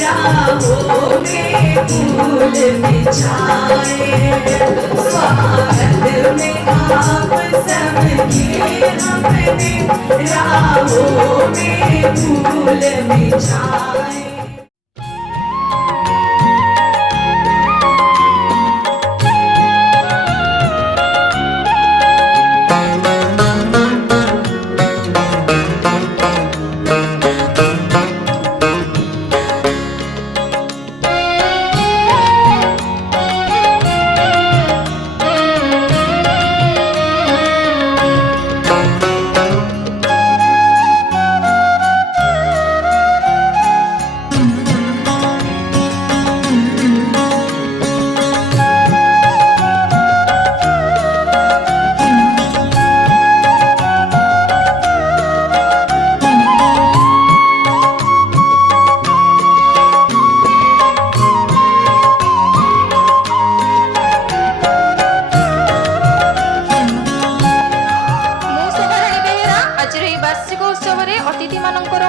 राहों में फूल बिछाए, स्वागत में आप सबके हमने राहों में फूल बिछाए।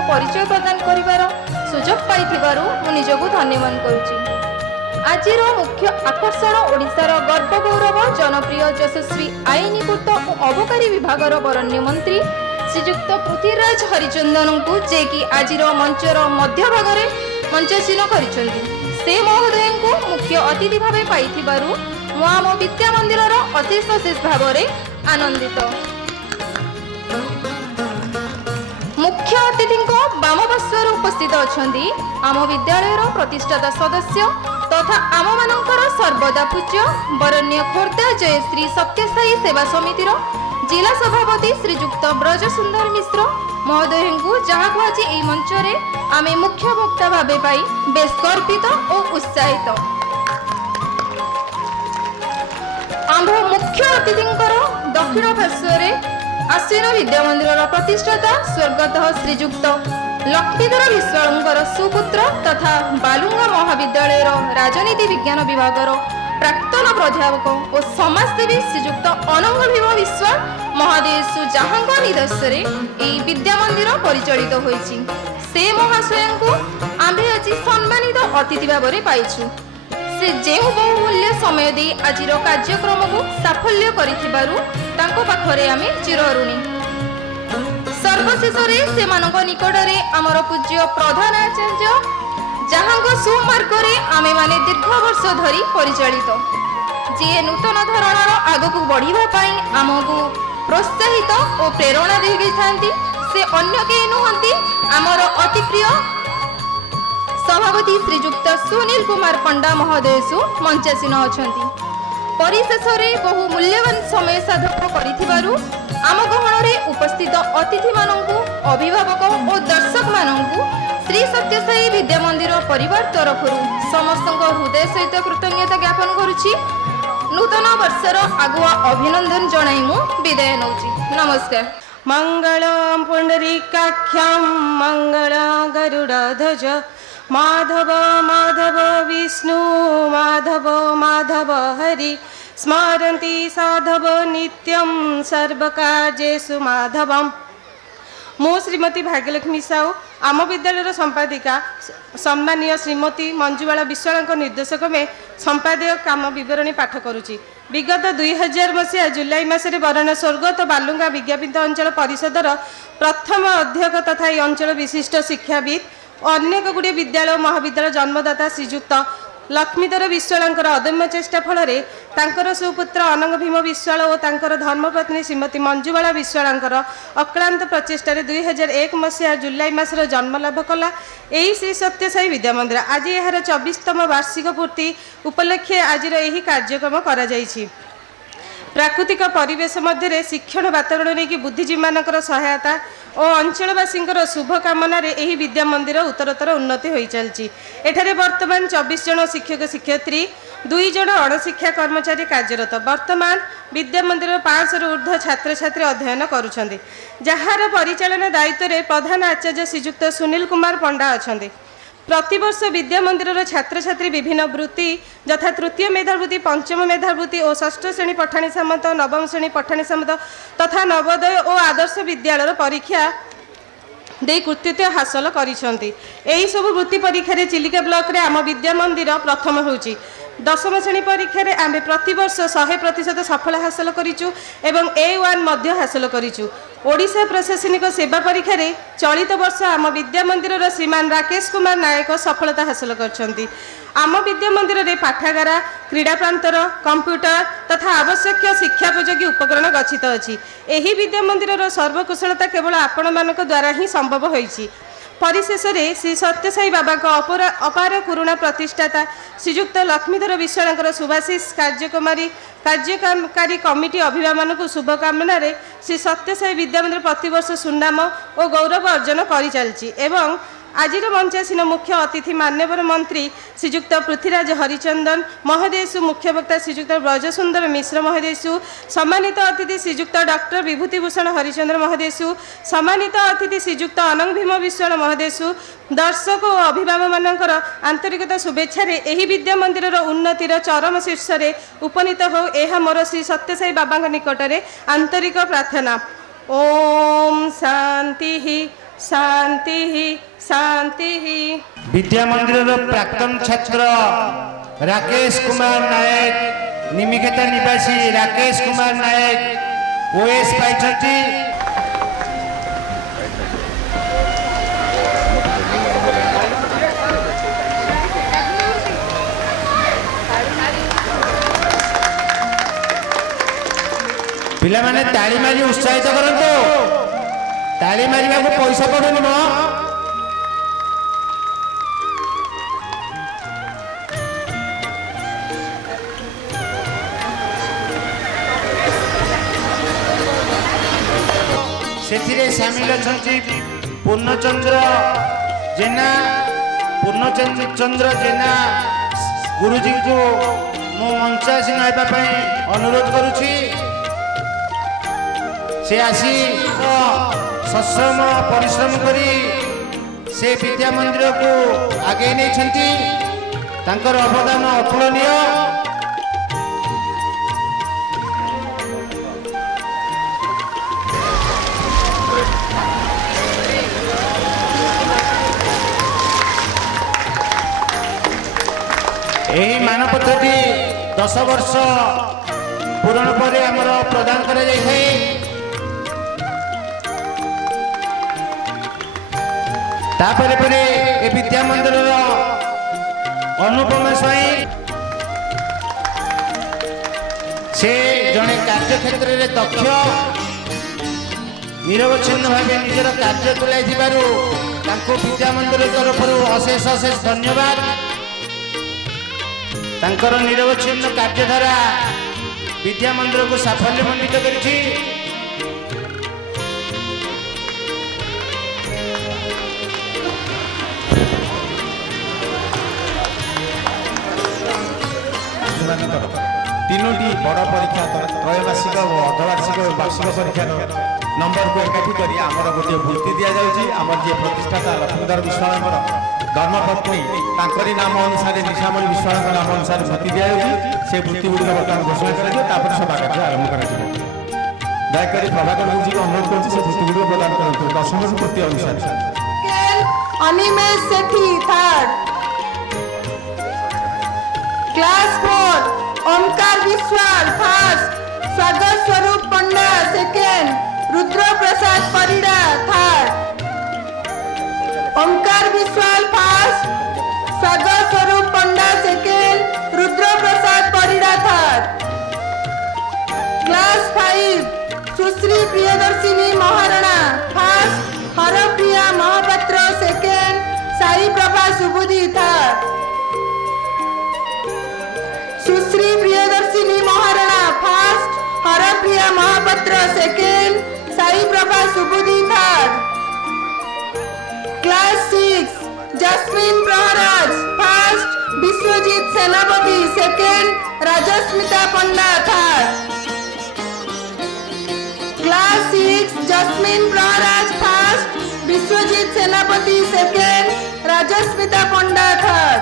परिचय प्रदान करिवार सुजोग पाइथिबारु मु निजकु धन्यवाद करुछि। आजिर मुख्य आकर्षण ओडिशार गर्व गौरव जनप्रिय यशस्वी आईनीभूत और अबकारी विभागर बरण्य मंत्री श्रीयुक्त पृथ्वीराज हरिचंदन को जे कि आजिर मंचर मध्य भागरे मंचासीन करिसेंती से महोदय को मुख्य अतिथि भावे पाइथिबारु मु आम विद्या मंदिरर अशेष भावरे आनंदित। मुख्य अतिथि बाम पार्श्वर उपस्थित अछंती आम विद्यालयर प्रतिष्ठाता सदस्य तथा आम मानकर सर्वदा पूज्य बरण्य खोर्धा जयश्री सत्यसाई सेवा समितिर जिला सभापति श्रीयुक्त ब्रज सुंदर मिश्र महोदय को जहाँ आज यह मंच में आमे मुख्य वक्ता भावे पाई बेस गर्वित और उत्साहित। आम मुख्य अतिथि दक्षिण पार्श्वर आसीन विद्या मंदिर प्रतिष्ठाता स्वर्गत श्रीयुक्त लक्ष्मीधर विश्वाल सुपुत्र तथा बालुंगा महाविद्यालय राजनीति विज्ञान विभागर प्राक्तन प्राध्यापक और समाजसेवी श्रीयुक्त अनंग भीम विश्वाल महादेशु जहाँ निर्देशन में विद्या मंदिर परिचालित होइछि। से महाशय को आम्भे आज सम्मानित अतिथि भाव में पाइछु। से जो बहुमूल्य समय दे आज कार्यक्रम को साफल्य करिथिबारु तांको पाखरे आमे चिरऋणी। सर्वशेष से निकटरे आमर पूज्य प्रधान आचार्य जहाँ सुमार्ग आमे माने दीर्घ वर्ष धरी परिचालित जी नूतन धरणर आगक बढ़ापी आमको प्रोत्साहित और प्रेरणा दे से अन्य के नुहंती आमर अति प्रिय सभापति श्रीयुक्त सुनील कुमार पंडा महोदयसु मंचासीन अछंती। परिशेष बहु मूल्यवान समय साधन करिथिबारु आम गहन में उपस्थित अतिथि मानंकु अभिभावक और दर्शक मानंकु श्री सत्यसाई विद्या मंदिर परिवार तरफ समस्त हृदय सहित कृतज्ञता ज्ञापन करुछि। नूतन वर्षर आगुआ अभिनंदन जणाई मु विदाय नौछि। नमस्कार। मंगलम पुंडरीकाख्यम मंगल गरुड़ध्वज माधव माधव विष्णु माधव माधव हरि स्मरन्ति साधव नित्यं सर्वकार्येषु माधवम्। मु श्रीमती भाग्यलक्ष्मी साहू आम विद्यालय संपादिका सम्मानीय श्रीमती मंजुबाला विश्वाल निर्देशक में संपादक काम विवरणी पाठ करुच्ची। विगत 2000 मसीहा जुलाई मासरे बरना स्वर्गत बालुंगा विज्ञापित अंचल परिषदर प्रथम अध्यक्ष तथा ये अंचल विशिष्ट शिक्षाविद अनेक गुड़े विद्यालय महाविद्यालय जन्मदाता श्रीयुक्त लक्ष्मीधर विश्वाल अदम्य चेष्टा फल सुपुत्र अनंग भीम विश्वाल और धर्मपत्नी श्रीमती मंजुबाला विश्वाल अक्लांत प्रचेषा 2001 मसीहा जुलाई मासर जन्मलाभ कला। यही श्री सत्यसाई विद्या मंदिर आज यार 24तम वार्षिक पूर्ति उपलक्षे आज यही कार्यक्रम करा जायछि। प्राकृतिक परिवेश मध्य शिक्षण वातावरण नहीं बुद्धिजीवी मानकर सहायता और अंचलवासी शुभ कामना यही विद्या मंदिर उत्तरोत्तर उन्नति हो चलती। एठारे वर्तमान 24 जन शिक्षक शिक्षयित्री दुई जन अणशिक्षा कर्मचारी कार्यरत वर्तमान विद्या मंदिर 500 ऊर्ध्व छात्र छात्री अध्ययन करुछन्ति जार परिचालन दायित्व रे प्रधान आचार्य श्रीजुक्त सुनील कुमार पंडा अछन्ति। प्रतिवर्ष विद्या मंदिर छात्र छात्री विभिन्न वृत्ति यथा तृतीय मेधावृत्ति पंचम मेधावृत्ति और षष्ठ श्रेणी पठाणी सामंत नवम श्रेणी पठाणी सामंत तथा नवोदय और आदर्श विद्यालय परीक्षा दे कृतित्व हासिल करिसेंति। एही सब वृत्ति परीक्षा रे चिलिका ब्लॉक रे आम विद्या मंदिर प्रथम होउची। दशम श्रेणी परीक्षा रे आमे प्रतिवर्ष 100% सफल हासिल करिचु एवं A1 मध्य हासिल करिचु। ओडिशा प्रशासनिक सेवा परीक्षा रे चलित वर्ष आम विद्या मंदिर श्रीमान राकेश कुमार नायक सफलता हासिल करछंती। आम विद्या मंदिर रे पाठागारा क्रीड़ा प्रांतर कंप्यूटर तथा आवश्यक शिक्षाोपयोगी उपकरण गच्छित अछि। एही विद्या मंदिर सर्वकुशलता केवल आपण मानक द्वारा ही संभव होईछि। परिशेष रे श्री सत्यसाई बाबा को अपार करुणा प्रतिष्ठाता श्रीजुक्त लक्ष्मीधर विश्वाल सुभाषिष कार्यकारी कमिटी अभिभावन को शुभकामना रे श्री सत्यसाई विद्या मंदिर प्रतिवर्ष सुनाम और गौरव अर्जन कर चलछि एवं आजिर मंचासीन मुख्य अतिथि मान्यवर मंत्री श्रीजुक्त पृथ्वीराज हरिचंदन महोदयसु मुख्य वक्ता श्रीजुक्त ब्रजसुंदर मिश्र महोदयसु सम्मानित अतिथि श्रीजुक्त डॉक्टर विभूतिभूषण हरिचंद्र महोदयसु सम्मानित अतिथि श्रीजुक्त अनंग भीम विश्वाल महोदयसु दर्शक और अभिभावक मानकर आंतरिकता शुभेच्छा रे एही विद्या मंदिर उन्नतिर चरम शीर्ष रे उपनीत हो एहा मोर श्री सत्यसाई बाबा निकट रे आंतरिक प्रार्थना। ओम शांति शांति शांति। विद्या मंदिर प्राक्तन छात्र राकेश कुमार नायक निमिकेता निवासी राकेश कुमार नायक ओएस पाइछंती। पिला माने ताली मारी उत्साहित करंतो। ताली मारिबा को पैसा पड़ुनी मो से सामिल अछंती पूर्णचंद्र जेना गुरुजी को मो मंचासी नाइबा पई अनुरोध करूछी। से आसी सश्रम परिश्रम करी से विद्या मंदिर को आगे नहीं छंती तांकर अवदान अतुलनीय। यही मानपत्रटी 10 वर्ष पूरण पर आमर प्रदान कर तापर परे ए विद्या मंदिर अनुपम स्वाई से जड़े कार्य क्षेत्र में दक्ष निरवच्छिन्न भाव निजर कार्य तुलाई विद्या मंदिर तरफ अशेष अशेष धन्यवाद। तांकर निरवच्छिन्न कार्यधारा विद्या मंदिर को साफल्य मंडित करिछि। तीनोटी बड़ परीक्षा त्रयवार्षिक और अर्धवार्षिक और वार्षिक परीक्षार नंबर को एकाठी कर आमर गोटे वृत्ति दि जाऊँगी। आमर जी प्रतिष्ठाता लक्ष्मीधर विश्वाल धर्मपत्नी तांकरी नाम अनुसार निशामणि विश्वाल नाम अनुसार वृत्ति दि जाऊँगी। से वृत्ति गुड़िक बर्तमान घोषणा कर सभा कार्य आरंभ कर दयाकोरी प्रभाकर बाबू जी को अनुरोध कर वृत्ति गुड़िक प्रदान करूँ। दशम वृत्ति अनुसार Animesh Sethi third, class 4 Omkar Biswal first, Sagar Swarup Panda second, Rudra Prasad Parida third. Omkar Biswal first, Sagar Swarup Panda second, Rudra Prasad Parida third. Class 5 Sushree Priyadarshini Maharana first, Harapriya Mohapatra second, Sai Prabha Subudhi third. Sushree Priyadarshini Maharana first, Harapriya Mohapatra second, Sai Prabha Subudhi third. Class 6 Jasmin Praharaj first, Biswajit Senapati second, Rajasmita Panda third. Class 6, Jasmine Praharaj first, Biswajit Senapati second, Rajasmita Panda third.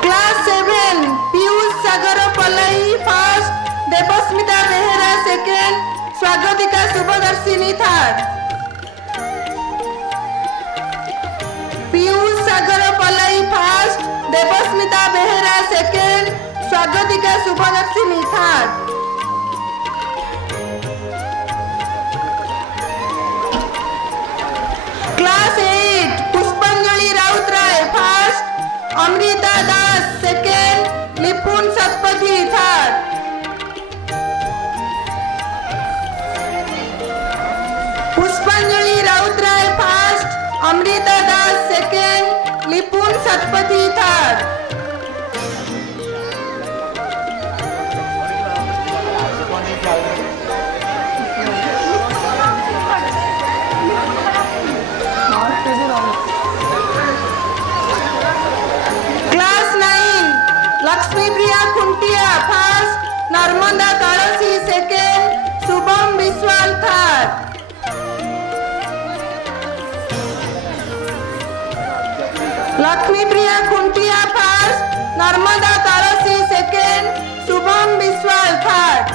Class 7, Piyush Sagar Palai first, Devasmita Behera second, Swagatika Subhadarshini third. Piyush Sagar Palai first, Devasmita Behera second, Swagatika Subhadarshini third. Class 8, Puspanjali Rautrai first, Amrita Das second, Nipun Satpathy third. Puspanjali Rautrai first, Amrita Das second, Nipun Satpathy third. Class 9, Lakshmi Priya Khuntia first, Narmada Kalasi second, Subham Biswal third. Lakshmi Priya Khuntia first, Narmada Kalasi second, Subham Biswal third.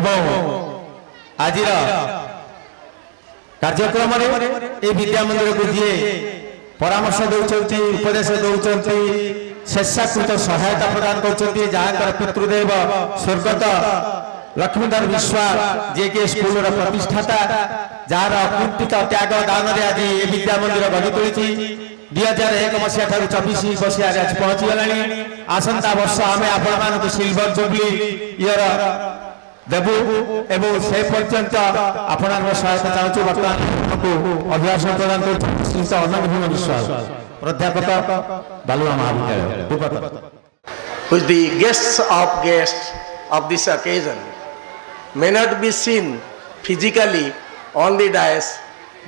এবং আজির কার্যক্রমে এই বিদ্যা মন্দিরକୁ ଯିଏ ପରାମର୍ଶ ଦେଉଛନ୍ତି ଉପଦେଶ ଦେଉଛନ୍ତି ସ୍ୱେଚ୍ଛାକୃତ ସହାୟତା ପ୍ରଦାନ କରୁଛନ୍ତି ଯାହାଙ୍କର ପିତୃଦେବ ସ୍ୱର୍ଗତ ଲକ୍ଷ୍ମୀଧର ବିଶ୍ୱାଳ ଯିଏକି ସ୍କୁଲର ପ୍ରତିଷ୍ଠାତା ଯାହାର ଅକୁଣ୍ଠିତ ତ୍ୟାଗ ଦାନରେ ଆଜି ଏ ବିଦ୍ୟା ମନ୍ଦିର ଗଢ଼ି ତୋଳିଛି 2001 ମସିହା ଠାରୁ 24 ମସିହାରେ ଆଜି ପହଞ୍ଚିଗଲାଣି। ଆସନ୍ତା ବର୍ଷ ଆମେ ଆପଣମାନଙ୍କୁ ସିଲଭର ଜୁବଲି ଇୟର ଦେବୁ ଏବଂ ସେ ପର୍ଯ୍ୟନ୍ତ ଆପଣଙ୍କର ସହାୟତା ଚାହୁଁଛୁ। ବର୍ତ୍ତମାନ ଅଭିଭାଷଣ ପ୍ରଦାନ କରୁଛନ୍ତି ଶ୍ରୀଯୁକ୍ତ ଅନନ୍ତ ବିଶ୍ୱାଳ ପ୍ରାଧ୍ୟାପକ ବାଲୁଆ ମହାବିଦ୍ୟାଳୟ। Which the guests of this occasion may not be seen physically on the dais,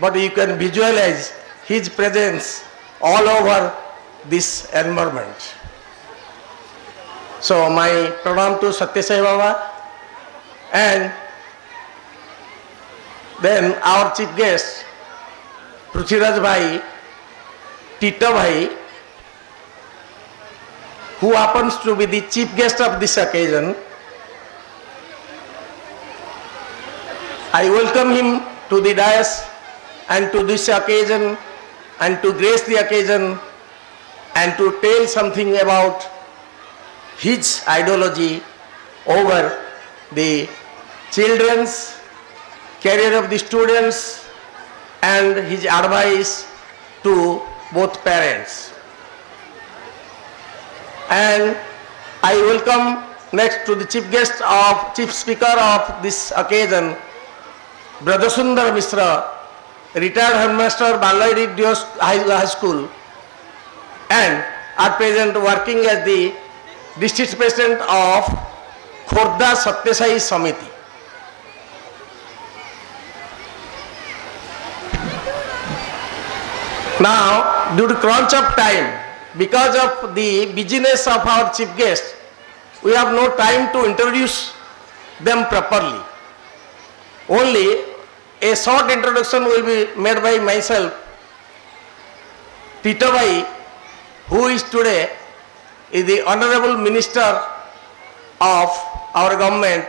but you can visualize his presence all over this environment. So my pranam to Satya Sai Baba, and then our chief guest Prithviraj Bhai, Tito Bhai, who happens to be the chief guest of this occasion. I welcome him to the dais and to this occasion and to grace the occasion and to tell something about his ideology over the children's career of the students and his advice to both parents. And I welcome next to the chief speaker of this occasion, Brajasundar Mishra, retired headmaster Balai High School, and at present working as the district president of Khordha Satya Sai Samiti. Now, due to crunch of time, because of the busyness of our chief guest, we have no time to introduce them properly. Only a short introduction will be made by myself. Tito Bhai, who is today is the Honorable Minister of our government,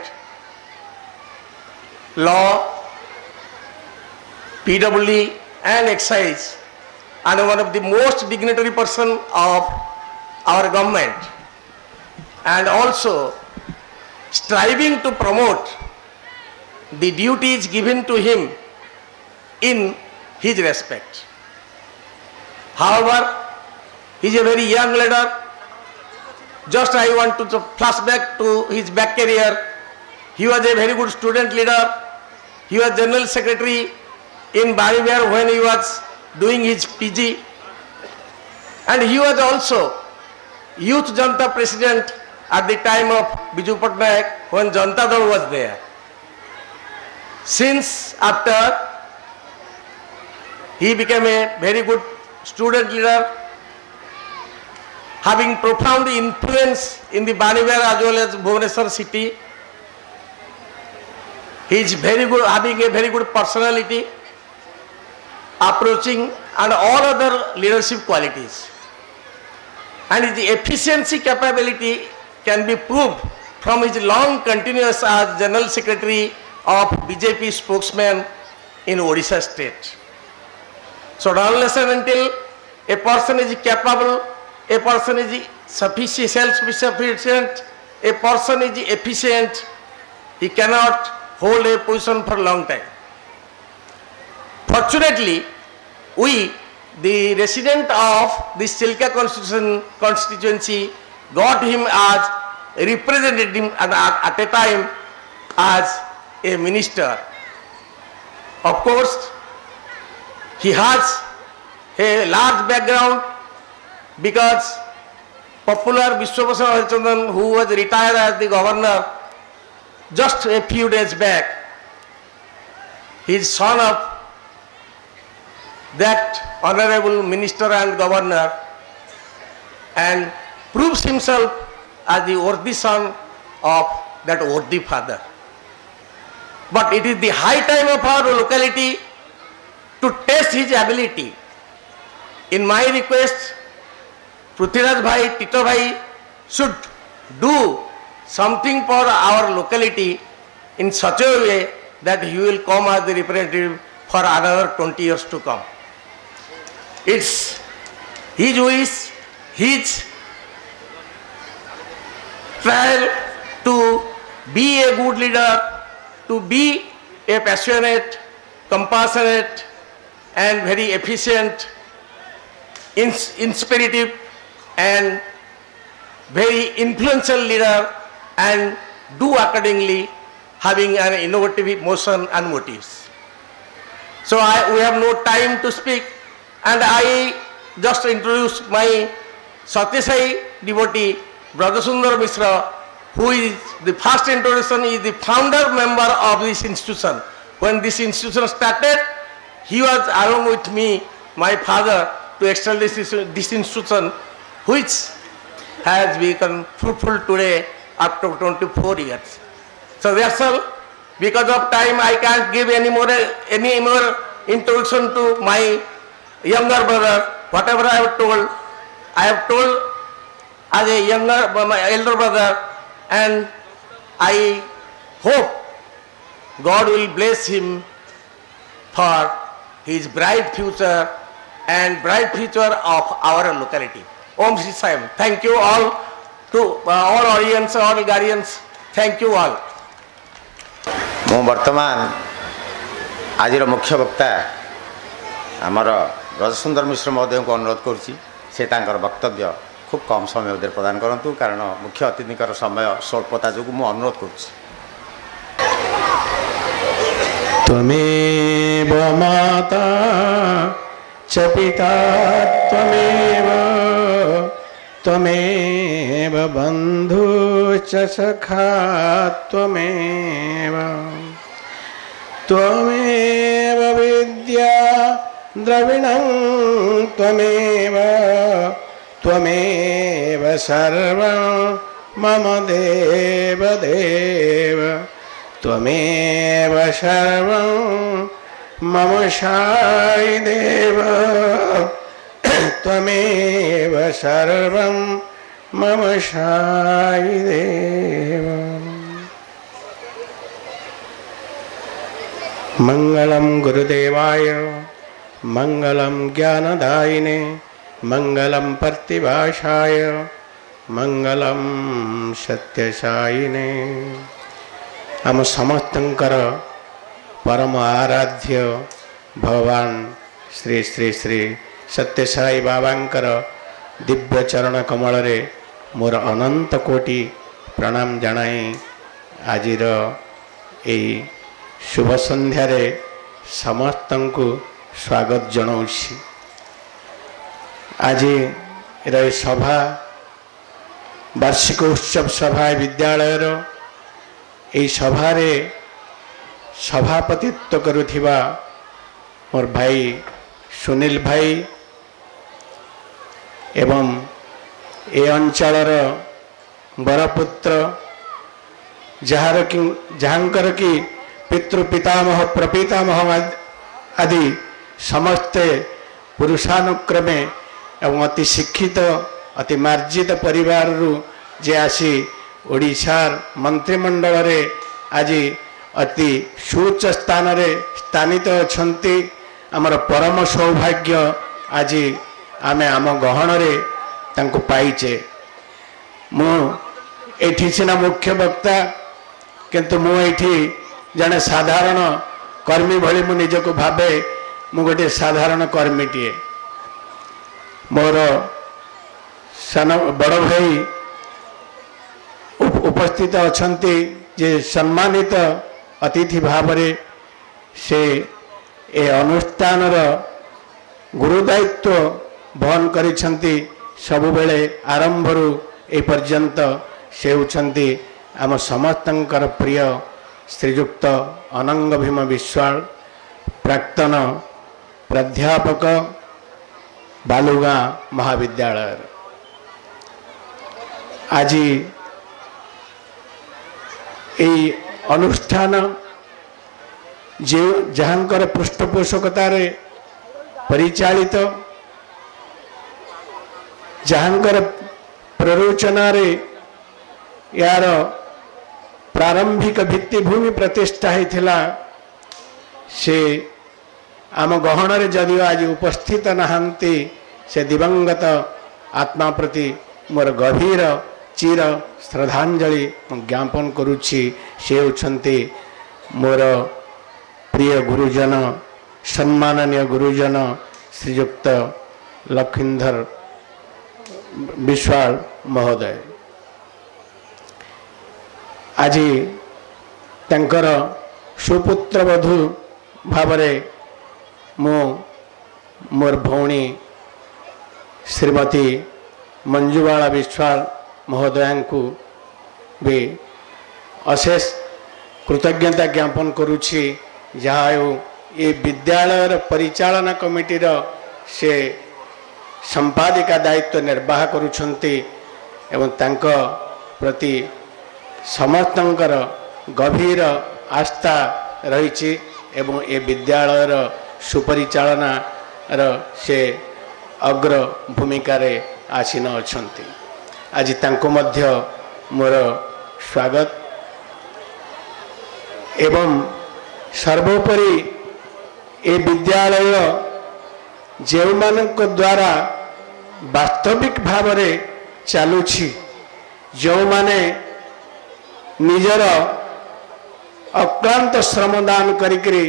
Law, PWD and Excise, and one of the most dignitary person of our government. and also striving to promote the duties given to him in his respect. However, he is a very young leader. Just I want to flashback to his back career. He was a very good student leader. He was General Secretary in Banibhar when he was doing his PG. And he was also Youth Janta President at the time of Biju Patnaik when Janta Dal was there. Since after, he became a very good student leader, having profound influence in the Banibhar as well as Bhubaneswar city. He is very good, having a very good personality, approaching and all other leadership qualities. And his efficiency capability can be proved from his long continuous as General Secretary of BJP spokesman in Odisha state. So unless and until a person is capable, a person is sufficient, self-sufficient, a person is efficient, he cannot hold a position for a long time. Fortunately, we, the resident of this Chilka constituency, got him as a representative at a time as a minister. Of course, he has a large background because popular Vishwabhasan Harichandran, who was retired as the governor just a few days back, he is son of that honorable minister and governor and proves himself as the worthy son of that worthy father. But it is the high time of our locality to test his ability. In my request, Prithviraj Bhai, Tito Bhai should do something for our locality in such a way that he will come as the representative for another 20 years to come. It's his wish, his trial to be a good leader, to be a passionate, compassionate and very efficient, inspirative and very influential leader, and do accordingly, having an innovative motion and motives. So we have no time to speak, and I just introduce my Satyasai devotee, Brother Sundar Mishra, who is the first introduction, is the founder member of this institution. When this institution started, he was along with me, my father, to establish this institution, which has become fruitful today after 24 years. So that's all. Because of time, I can't give any more introduction to my younger brother. Whatever I have told as a my elder brother, and I hope God will bless him for his bright future and bright future of our locality. Om Shri Sai. Thank you all to all audience, all guardians. Thank you all. ମୁଁ ବର୍ତ୍ତମାନ ଆଜିର ମୁଖ୍ୟ ବକ୍ତା ଆମର ବ୍ରଜସୁନ୍ଦର ମିଶ୍ର ମହୋଦୟଙ୍କୁ ଅନୁରୋଧ କରୁଛି ସେ ତାଙ୍କର ବକ୍ତବ୍ୟ খুব কম সময় ওদের প্রদান করন্তু কারণ মুখ্য অতিথিଙ୍କର সময় স্বল্পতা যোଗୁଁ ମୁଁ ଅନୁରୋଧ କରୁଛି। त्वमेव माता च पिता त्वमेव त्वमेव बन्धु च सखा त्वमेव त्वमेव विद्या द्रविणं त्वमेव त्वमेव सर्वं मम देव देव त्वमेव सर्वं मम साई देव त्वमेव सर्वं मम साई देव। मंगलं गुरुदेवाय मंगलं ज्ञानदायिने मंगलं प्रतिभाषाय मंगलम सत्यसायिने आम समस्तंकर परम आराध्य भगवान श्री श्री श्री सत्यसाई बाबांकर दिव्य चरण कमल रे मोर अनंत कोटि प्रणाम जनाई आजिर ए शुभ संध्या रे समस्तंकु स्वागत जनाउछि। आज रे सभा वार्षिक उत्सव सभा विद्यालय यही सभारे सभापतित्व करुथिबा मोर भाई सुनील भाई एवं ए अंचलर बरपुत्र जहाँकर कि पितृ पितामह प्रपितामह आदि समस्ते पुरुषानुक्रमे एवं अति शिक्षित अति मार्जित परिवार जे आसी ओडिशार मंत्रिमंडल रे आज अति सुउच्च स्थान रे स्थानित अछंती आमर परम सौभाग्य आज आमे आम गहन रे तांको पाइचे। मु एठी सिना मुख्य वक्ता किंतु मु एठी जने साधारण कर्मी भली मु निजको भाबे मु गोटे साधारण कर्मीटीए। मोर सान बड़ भाई उपस्थित अछंती जे सम्मानित अतिथि भावरे से ए अनुष्ठान गुरुदायित्व वहन करिछंती सबु बेले आरंभरू ए पर्यंत से होछंती आम समस्तंकर प्रिय श्रीजुक्त अनंग भीम विश्वाल प्राक्तन प्राध्यापक बालुगाँ महाविद्यालय। आज यही अनुष्ठान जे जहाँकर पृष्ठपोषकतार परिचालित जहाँकर प्ररोचनार यार प्रारंभिक भित्तिभूमि प्रतिष्ठा होता से आम गहन जदिव आज उपस्थित नहांती से दिवंगत आत्मा प्रति मोर गभीर चिर श्रद्धांजलि ज्ञापन करुछि। से होछंती मोर प्रिय गुरुजन सम्माननीय गुरुजन श्रीजुक्त लखींधर विश्वाल महोदय। आज तंकर सुपुत्र वधू भावरे मो मोर भौणी श्रीमती मंजुबाला विश्वाल महोदया को भी अशेष कृतज्ञता ज्ञापन करुछि। जहाँ ये विद्यालय परिचालना कमिटी से संपादिका दायित्व निर्वाह करुछंती एवं तांको प्रति समस्तंकर गभीर आस्था रही एवं ये विद्यालयर सुपरिचालना से अग्र भूमिका रे आसीन अछंती। आज तांको मध्य मोर स्वागत एवं सर्वोपरि ए विद्यालय जो मानक द्वारा वास्तविक भाव रे चालुछि जो माने निजर अक्लांत श्रमदान करिकरी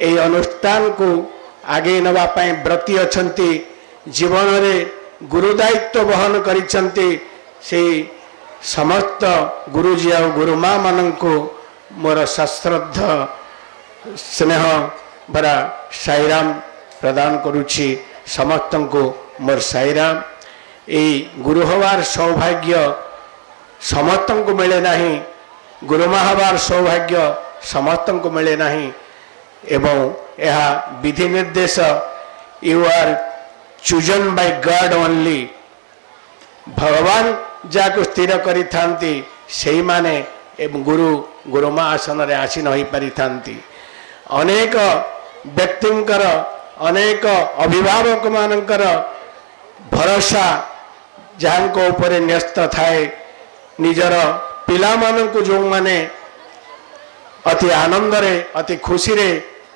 ए अनुष्ठान को आगे नवा पाए व्रती अछंती जीवन रे गुरुदायित्व वहन करिछंती से समस्त गुरुजी और गुरुमा मानंको मोर सश्रद्ध स्नेह भरा साईराम प्रदान करुछि। समस्त को मोर साईराम। यही गुरु हवार सौभाग्य समस्त को मिले नहीं, गुरुमा हवार सौभाग्य समस्त को मिले नहीं एवं यह विधि निर्देश you are chosen by God only. भगवान जाको स्थिर करी थांती सेही माने एवं गुरु गुरुमा आसन रे आसीन होई पारि थांती। अनेक व्यक्तिंकर अनेक अभिभावक मानकर भरोसा जहाँ को ऊपर न्यस्त थाए निजर पिला मानक जो माने अति आनंद रे अति खुशी रे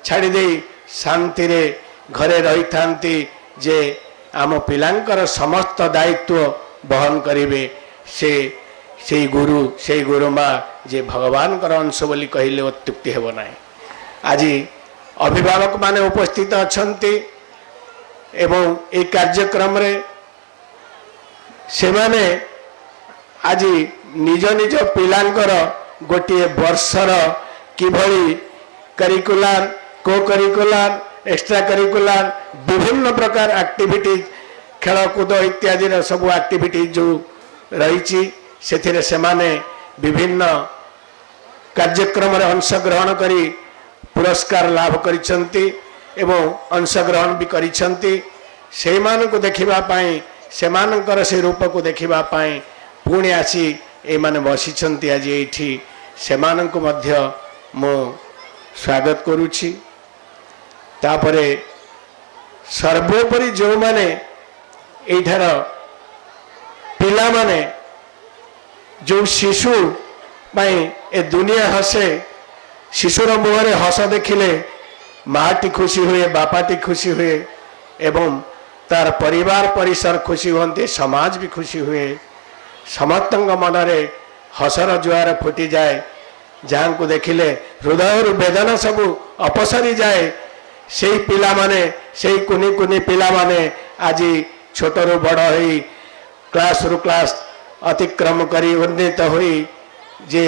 छाड़ी दे शांति रे घरे रही थांती जे आम पिलांकर समस्त दायित्व ବହନ କରିବେ ସେଇ ଗୁରୁ ସେଇ ଗୁରୁମା ଯେ ଭଗବାନଙ୍କର ଅଂଶ ବୋଲି କହିଲେ ଅତ୍ୟୁକ୍ତି ହେବ ନାହିଁ। ଆଜି ଅଭିଭାବକମାନେ ଉପସ୍ଥିତ ଅଛନ୍ତି ଏବଂ ଏହି କାର୍ଯ୍ୟକ୍ରମରେ ସେମାନେ ଆଜି ନିଜ ନିଜ ପିଲାଙ୍କର ଗୋଟିଏ ବର୍ଷର କିଭଳି କରିକୁଲାର କୋ କରିକୁଲାର ଏକ୍ସଟ୍ରା କରିକୁଲାର ବିଭିନ୍ନ ପ୍ରକାର ଆକ୍ଟିଭିଟିଜ ଖେଳକୁଦ ଇତ୍ୟାଦିର ସବୁ ଆକ୍ଟିଭିଟିଜ ଯେଉଁ ରହିଛି ସେଥିରେ ସେମାନେ ବିଭିନ୍ନ କାର୍ଯ୍ୟକ୍ରମରେ ଅଂଶଗ୍ରହଣ କରି ପୁରସ୍କାର ଲାଭ କରିଛନ୍ତି ଏବଂ ଅଂଶଗ୍ରହଣ ବି କରିଛନ୍ତି। ସେଇମାନଙ୍କୁ ଦେଖିବା ପାଇଁ ସେମାନଙ୍କର ସେ ରୂପକୁ ଦେଖିବା ପାଇଁ ପୁଣି ଆସି ଏମାନେ ବସିଛନ୍ତି ଆଜି ଏଇଠି। ସେମାନଙ୍କୁ ମଧ୍ୟ ମୁଁ ସ୍ୱାଗତ କରୁଛି। ତାପରେ ସର୍ବୋପରି ଯେଉଁମାନେ ଏଇଠାର ପିଲାମାନେ ଯେଉଁ ଶିଶୁ ପାଇଁ ଏ ଦୁନିଆ ହସେ, ଶିଶୁର ମୁହଁରେ ହସ ଦେଖିଲେ ମାଟି ଖୁସି ହୁଏ, ବାପାଟି ଖୁସି ହୁଏ ଏବଂ ତାର ପରିବାର ପରିସର ଖୁସି ହୁଅନ୍ତି, ସମାଜ ବି ଖୁସି ହୁଏ। ସମସ୍ତଙ୍କ ମନରେ ହସର ଜୁଆର ଫୁଟିଯାଏ, ଯାହାଙ୍କୁ ଦେଖିଲେ ହୃଦୟରୁ ବେଦନା ସବୁ ଅପସରିଯାଏ। ସେଇ ପିଲାମାନେ, ସେଇ କୁନି କୁନି ପିଲାମାନେ ଆଜି ଛୋଟରୁ ବଡ଼ ହୋଇ କ୍ଲାସରୁ କ୍ଲାସ ଅତିକ୍ରମ କରି ଉନ୍ନତ ହୋଇ ଯେ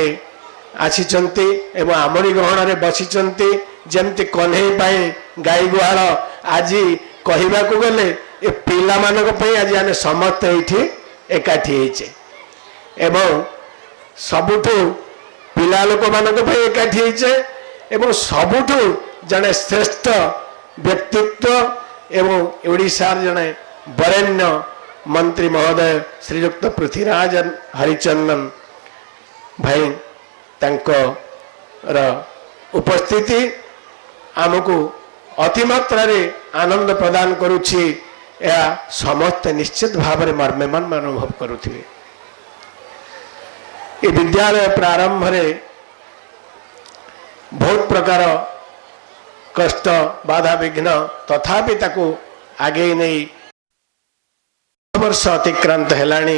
ଆସିଛନ୍ତି ଏବଂ ଆମରି ଗହଣରେ ବସିଛନ୍ତି। ଯେମିତି କହ୍ନେଇ ପାଇଁ ଗାଈ ଗୁହାଳ, ଆଜି କହିବାକୁ ଗଲେ ଏ ପିଲାମାନଙ୍କ ପାଇଁ ଆଜି ଆମେ ସମସ୍ତେ ଏଇଠି ଏକାଠି ହେଇଛେ ଏବଂ ସବୁଠୁ ପିଲା ଲୋକମାନଙ୍କ ପାଇଁ ଏକାଠି ହେଇଛେ ଏବଂ ସବୁଠୁ ଜଣେ ଶ୍ରେଷ୍ଠ ବ୍ୟକ୍ତିତ୍ୱ ଏବଂ ଓଡ଼ିଶାର ଜଣେ ବରେଣ୍ୟ ମନ୍ତ୍ରୀ ମହୋଦୟ ଶ୍ରୀଯୁକ୍ତ ପୃଥ୍ୱୀରାଜ ହରିଚନ୍ଦନ ଭାଇ, ତାଙ୍କର ଉପସ୍ଥିତି ଆମକୁ ଅତିମାତ୍ରାରେ ଆନନ୍ଦ ପ୍ରଦାନ କରୁଛି। ଏହା ସମସ୍ତେ ନିଶ୍ଚିତ ଭାବରେ ମର୍ମେମାନ ଅନୁଭବ କରୁଥିବେ। ଏ ବିଦ୍ୟାଳୟ ପ୍ରାରମ୍ଭରେ ବହୁତ ପ୍ରକାର କଷ୍ଟ ବାଧାବିଘ୍ନ ତଥାପି ତାକୁ ଆଗେଇ ନେଇ ବର୍ଷ ଅତିକ୍ରାନ୍ତ ହେଲାଣି।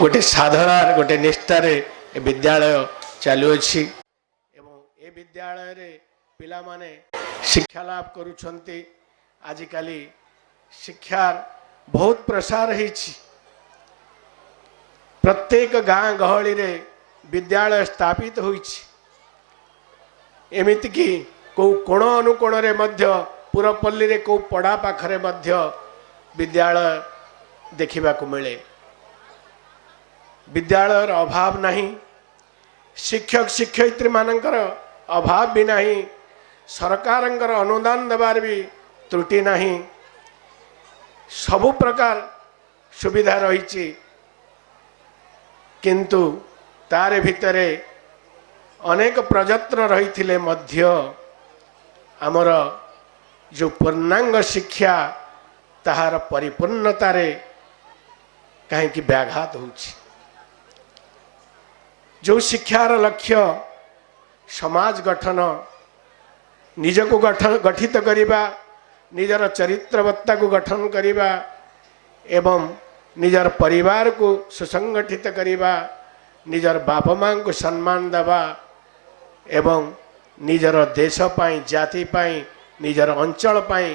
ଗୋଟେ ସାଧନାର ଗୋଟେ ନିଷ୍ଠାରେ ଏ ବିଦ୍ୟାଳୟ ଚାଲୁଅଛି ଏବଂ ଏ ବିଦ୍ୟାଳୟରେ ପିଲାମାନେ ଶିକ୍ଷା ଲାଭ କରୁଛନ୍ତି। ଆଜିକାଲି ଶିକ୍ଷାର ବହୁତ ପ୍ରସାର ହେଇଛି। ପ୍ରତ୍ୟେକ ଗାଁ ଗହଳିରେ ବିଦ୍ୟାଳୟ ସ୍ଥାପିତ ହୋଇଛି। ଏମିତିକି କେଉଁ କୋଣ ଅନୁକୋଣରେ ମଧ୍ୟ ପୁରପଲ୍ଲୀରେ କେଉଁ ପଡ଼ା ପାଖରେ ମଧ୍ୟ ବିଦ୍ୟାଳୟ ଦେଖିବାକୁ ମିଳେ। ବିଦ୍ୟାଳୟର ଅଭାବ ନାହିଁ, ଶିକ୍ଷକ ଶିକ୍ଷୟିତ୍ରୀମାନଙ୍କର ଅଭାବ ବି ନାହିଁ, ସରକାରଙ୍କର ଅନୁଦାନ ଦେବାର ବି ତ୍ରୁଟି ନାହିଁ। ସବୁ ପ୍ରକାର ସୁବିଧା ରହିଛି, କିନ୍ତୁ ତାର ଭିତରେ ଅନେକ ପ୍ରଯତ୍ନ ରହିଥିଲେ ମଧ୍ୟ ଆମର ଯେଉଁ ପୂର୍ଣ୍ଣାଙ୍ଗ ଶିକ୍ଷା ତାହାର ପରିପୂର୍ଣ୍ଣତାରେ କାହିଁକି ବ୍ୟାଘାତ ହେଉଛି। ଯେଉଁ ଶିକ୍ଷାର ଲକ୍ଷ୍ୟ ସମାଜ ଗଠନ, ନିଜକୁ ଗଠିତ କରିବା, ନିଜର ଚରିତ୍ରବତ୍ତାକୁ ଗଠନ କରିବା ଏବଂ ନିଜର ପରିବାରକୁ ସୁସଂଗଠିତ କରିବା, ନିଜର ବାପା ମାଙ୍କୁ ସମ୍ମାନ ଦେବା ଏବଂ ନିଜର ଦେଶ ପାଇଁ, ଜାତି ପାଇଁ, ନିଜର ଅଞ୍ଚଳ ପାଇଁ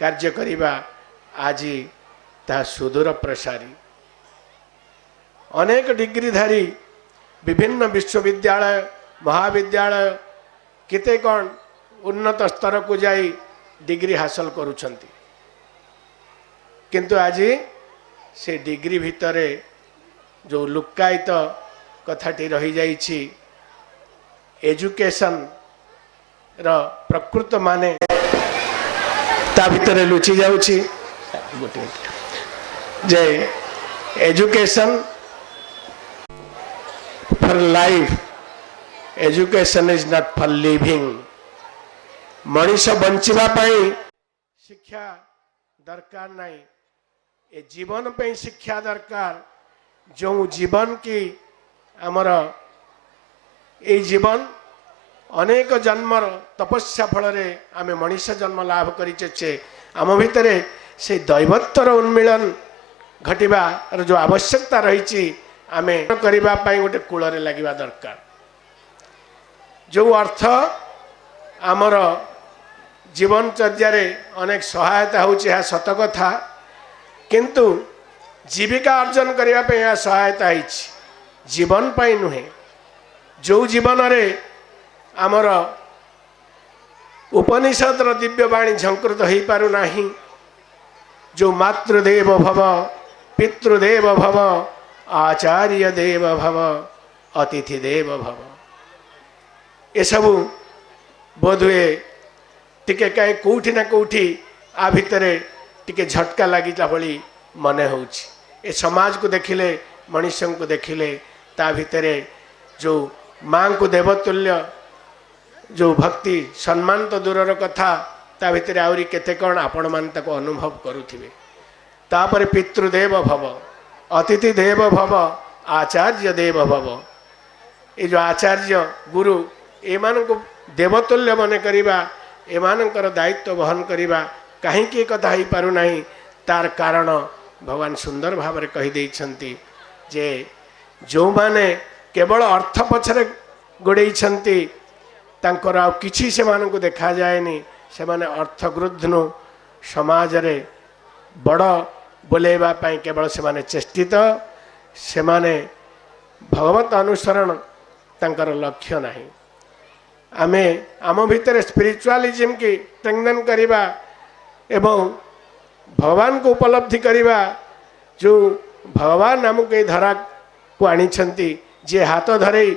କାର୍ଯ୍ୟ କରିବା, ଆଜି ତାହା ସୁଦୂର ପ୍ରସାରୀ। ଅନେକ ଡିଗ୍ରୀଧାରୀ ବିଭିନ୍ନ ବିଶ୍ୱବିଦ୍ୟାଳୟ, ମହାବିଦ୍ୟାଳୟ, କେତେ କ'ଣ ଉନ୍ନତ ସ୍ତରକୁ ଯାଇ ଡିଗ୍ରୀ ହାସଲ କରୁଛନ୍ତି, କିନ୍ତୁ ଆଜି ସେ ଡିଗ୍ରୀ ଭିତରେ ଯେଉଁ ଲୁକ୍କାୟିତ କଥାଟି ରହିଯାଇଛି, ଏଜୁକେସନର ପ୍ରକୃତ ମାନେ ତା ଭିତରେ ଲୁଚି ଯାଉଛି। ଯେ education for life, education is not for living. ମଣିଷ ବଞ୍ଚିବା ପାଇଁ ଶିକ୍ଷା ଦରକାର ନାହିଁ, ଏ ଜୀବନ ପାଇଁ ଶିକ୍ଷା ଦରକାର। ଯେଉଁ ଜୀବନ କି ଆମର এই জীবন অনেক জন্মর তপস্যা ফলরে আমি মনুষ্য জন্ম লাভ করিছে। আম ভিতরে সেই দৈবত্বর উন্মিলন ଘଟିବାର ଯେଉଁ ଆବଶ୍ୟକତା ରହିଛି ଆମେ କରିବା ପାଇଁ ଗୋଟେ କୂଳରେ ଲାଗିବା ଦରକାର। ଯେଉଁ ଅର୍ଥ ଆମର ଜୀବନଚର୍ଯ୍ୟାରେ ଅନେକ ସହାୟତା ହେଉଛି ଏହା ସତ କଥା, କିନ୍ତୁ ଜୀବିକା ଅର୍ଜନ କରିବା ପାଇଁ ଏହା ସହାୟତା ହେଇଛି, ଜୀବନ ପାଇଁ ନୁହେଁ। ଯେଉଁ ଜୀବନରେ ଆମର ଉପନିଷଦର ଦିବ୍ୟବାଣୀ ଝଙ୍କୃତ ହୋଇପାରୁନାହିଁ, ଯେଉଁ ମାତୃଦେବ ଭବ, ପିତୃଦେବ ଭବ, ଆଚାର୍ଯ୍ୟ ଦେବ ଭବ, ଅତିଥି ଦେବ ଭବ, ଏସବୁ ବୋଧହୁଏ ଟିକେ କାହିଁ କେଉଁଠି ନା କେଉଁଠି ଆ ଭିତରେ ଟିକେ ଝଟକା ଲାଗିଲା ଭଳି ମନେ ହେଉଛି। ଏ ସମାଜକୁ ଦେଖିଲେ, ମଣିଷଙ୍କୁ ଦେଖିଲେ ତା ଭିତରେ ଯେଉଁ ମାଙ୍କୁ ଦେବତୁଲ୍ୟ ଯେଉଁ ଭକ୍ତି ସମ୍ମାନ ତ ଦୂରର କଥା, ତା ଭିତରେ ଆହୁରି କେତେ କ'ଣ ଆପଣମାନେ ତାକୁ ଅନୁଭବ କରୁଥିବେ। ତାପରେ ପିତୃଦେବ ଭବ, ଅତିଥି ଦେବ ଭବ, ଆଚାର୍ଯ୍ୟ ଦେବ ଭବ। ଏ ଯେଉଁ ଆଚାର୍ଯ୍ୟ ଗୁରୁ ଏମାନଙ୍କୁ ଦେବତୁଲ୍ୟ ମନେ କରିବା, ଏମାନଙ୍କର ଦାୟିତ୍ୱ ବହନ କରିବା କାହିଁକି ଏ କଥା ହେଇପାରୁନାହିଁ, ତାର କାରଣ ଭଗବାନ ସୁନ୍ଦର ଭାବରେ କହିଦେଇଛନ୍ତି ଯେ ଯେଉଁମାନେ କେବଳ ଅର୍ଥ ପଛରେ ଗୋଡ଼େଇଛନ୍ତି ତାଙ୍କର ଆଉ କିଛି ସେମାନଙ୍କୁ ଦେଖାଯାଏନି। ସେମାନେ ଅର୍ଥଗୃଧ୍ନୁ ସମାଜରେ ବଡ଼ ବୋଲେଇବା ପାଇଁ କେବଳ ସେମାନେ ଚେଷ୍ଟିତ, ସେମାନେ ଭଗବତ ଅନୁସରଣ ତାଙ୍କର ଲକ୍ଷ୍ୟ ନାହିଁ। ଆମେ ଆମ ଭିତରେ ସ୍ପିରିଚୁଆଲିଜିମ୍ କି ଷ୍ଟ୍ରେଙ୍ଗଥେନ୍ କରିବା ଏବଂ ଭଗବାନଙ୍କୁ ଉପଲବ୍ଧି କରିବା, ଯେଉଁ ଭଗବାନ ଆମକୁ ଏଇ ଧରାକୁ ଆଣିଛନ୍ତି, ଯିଏ ହାତ ଧରେଇ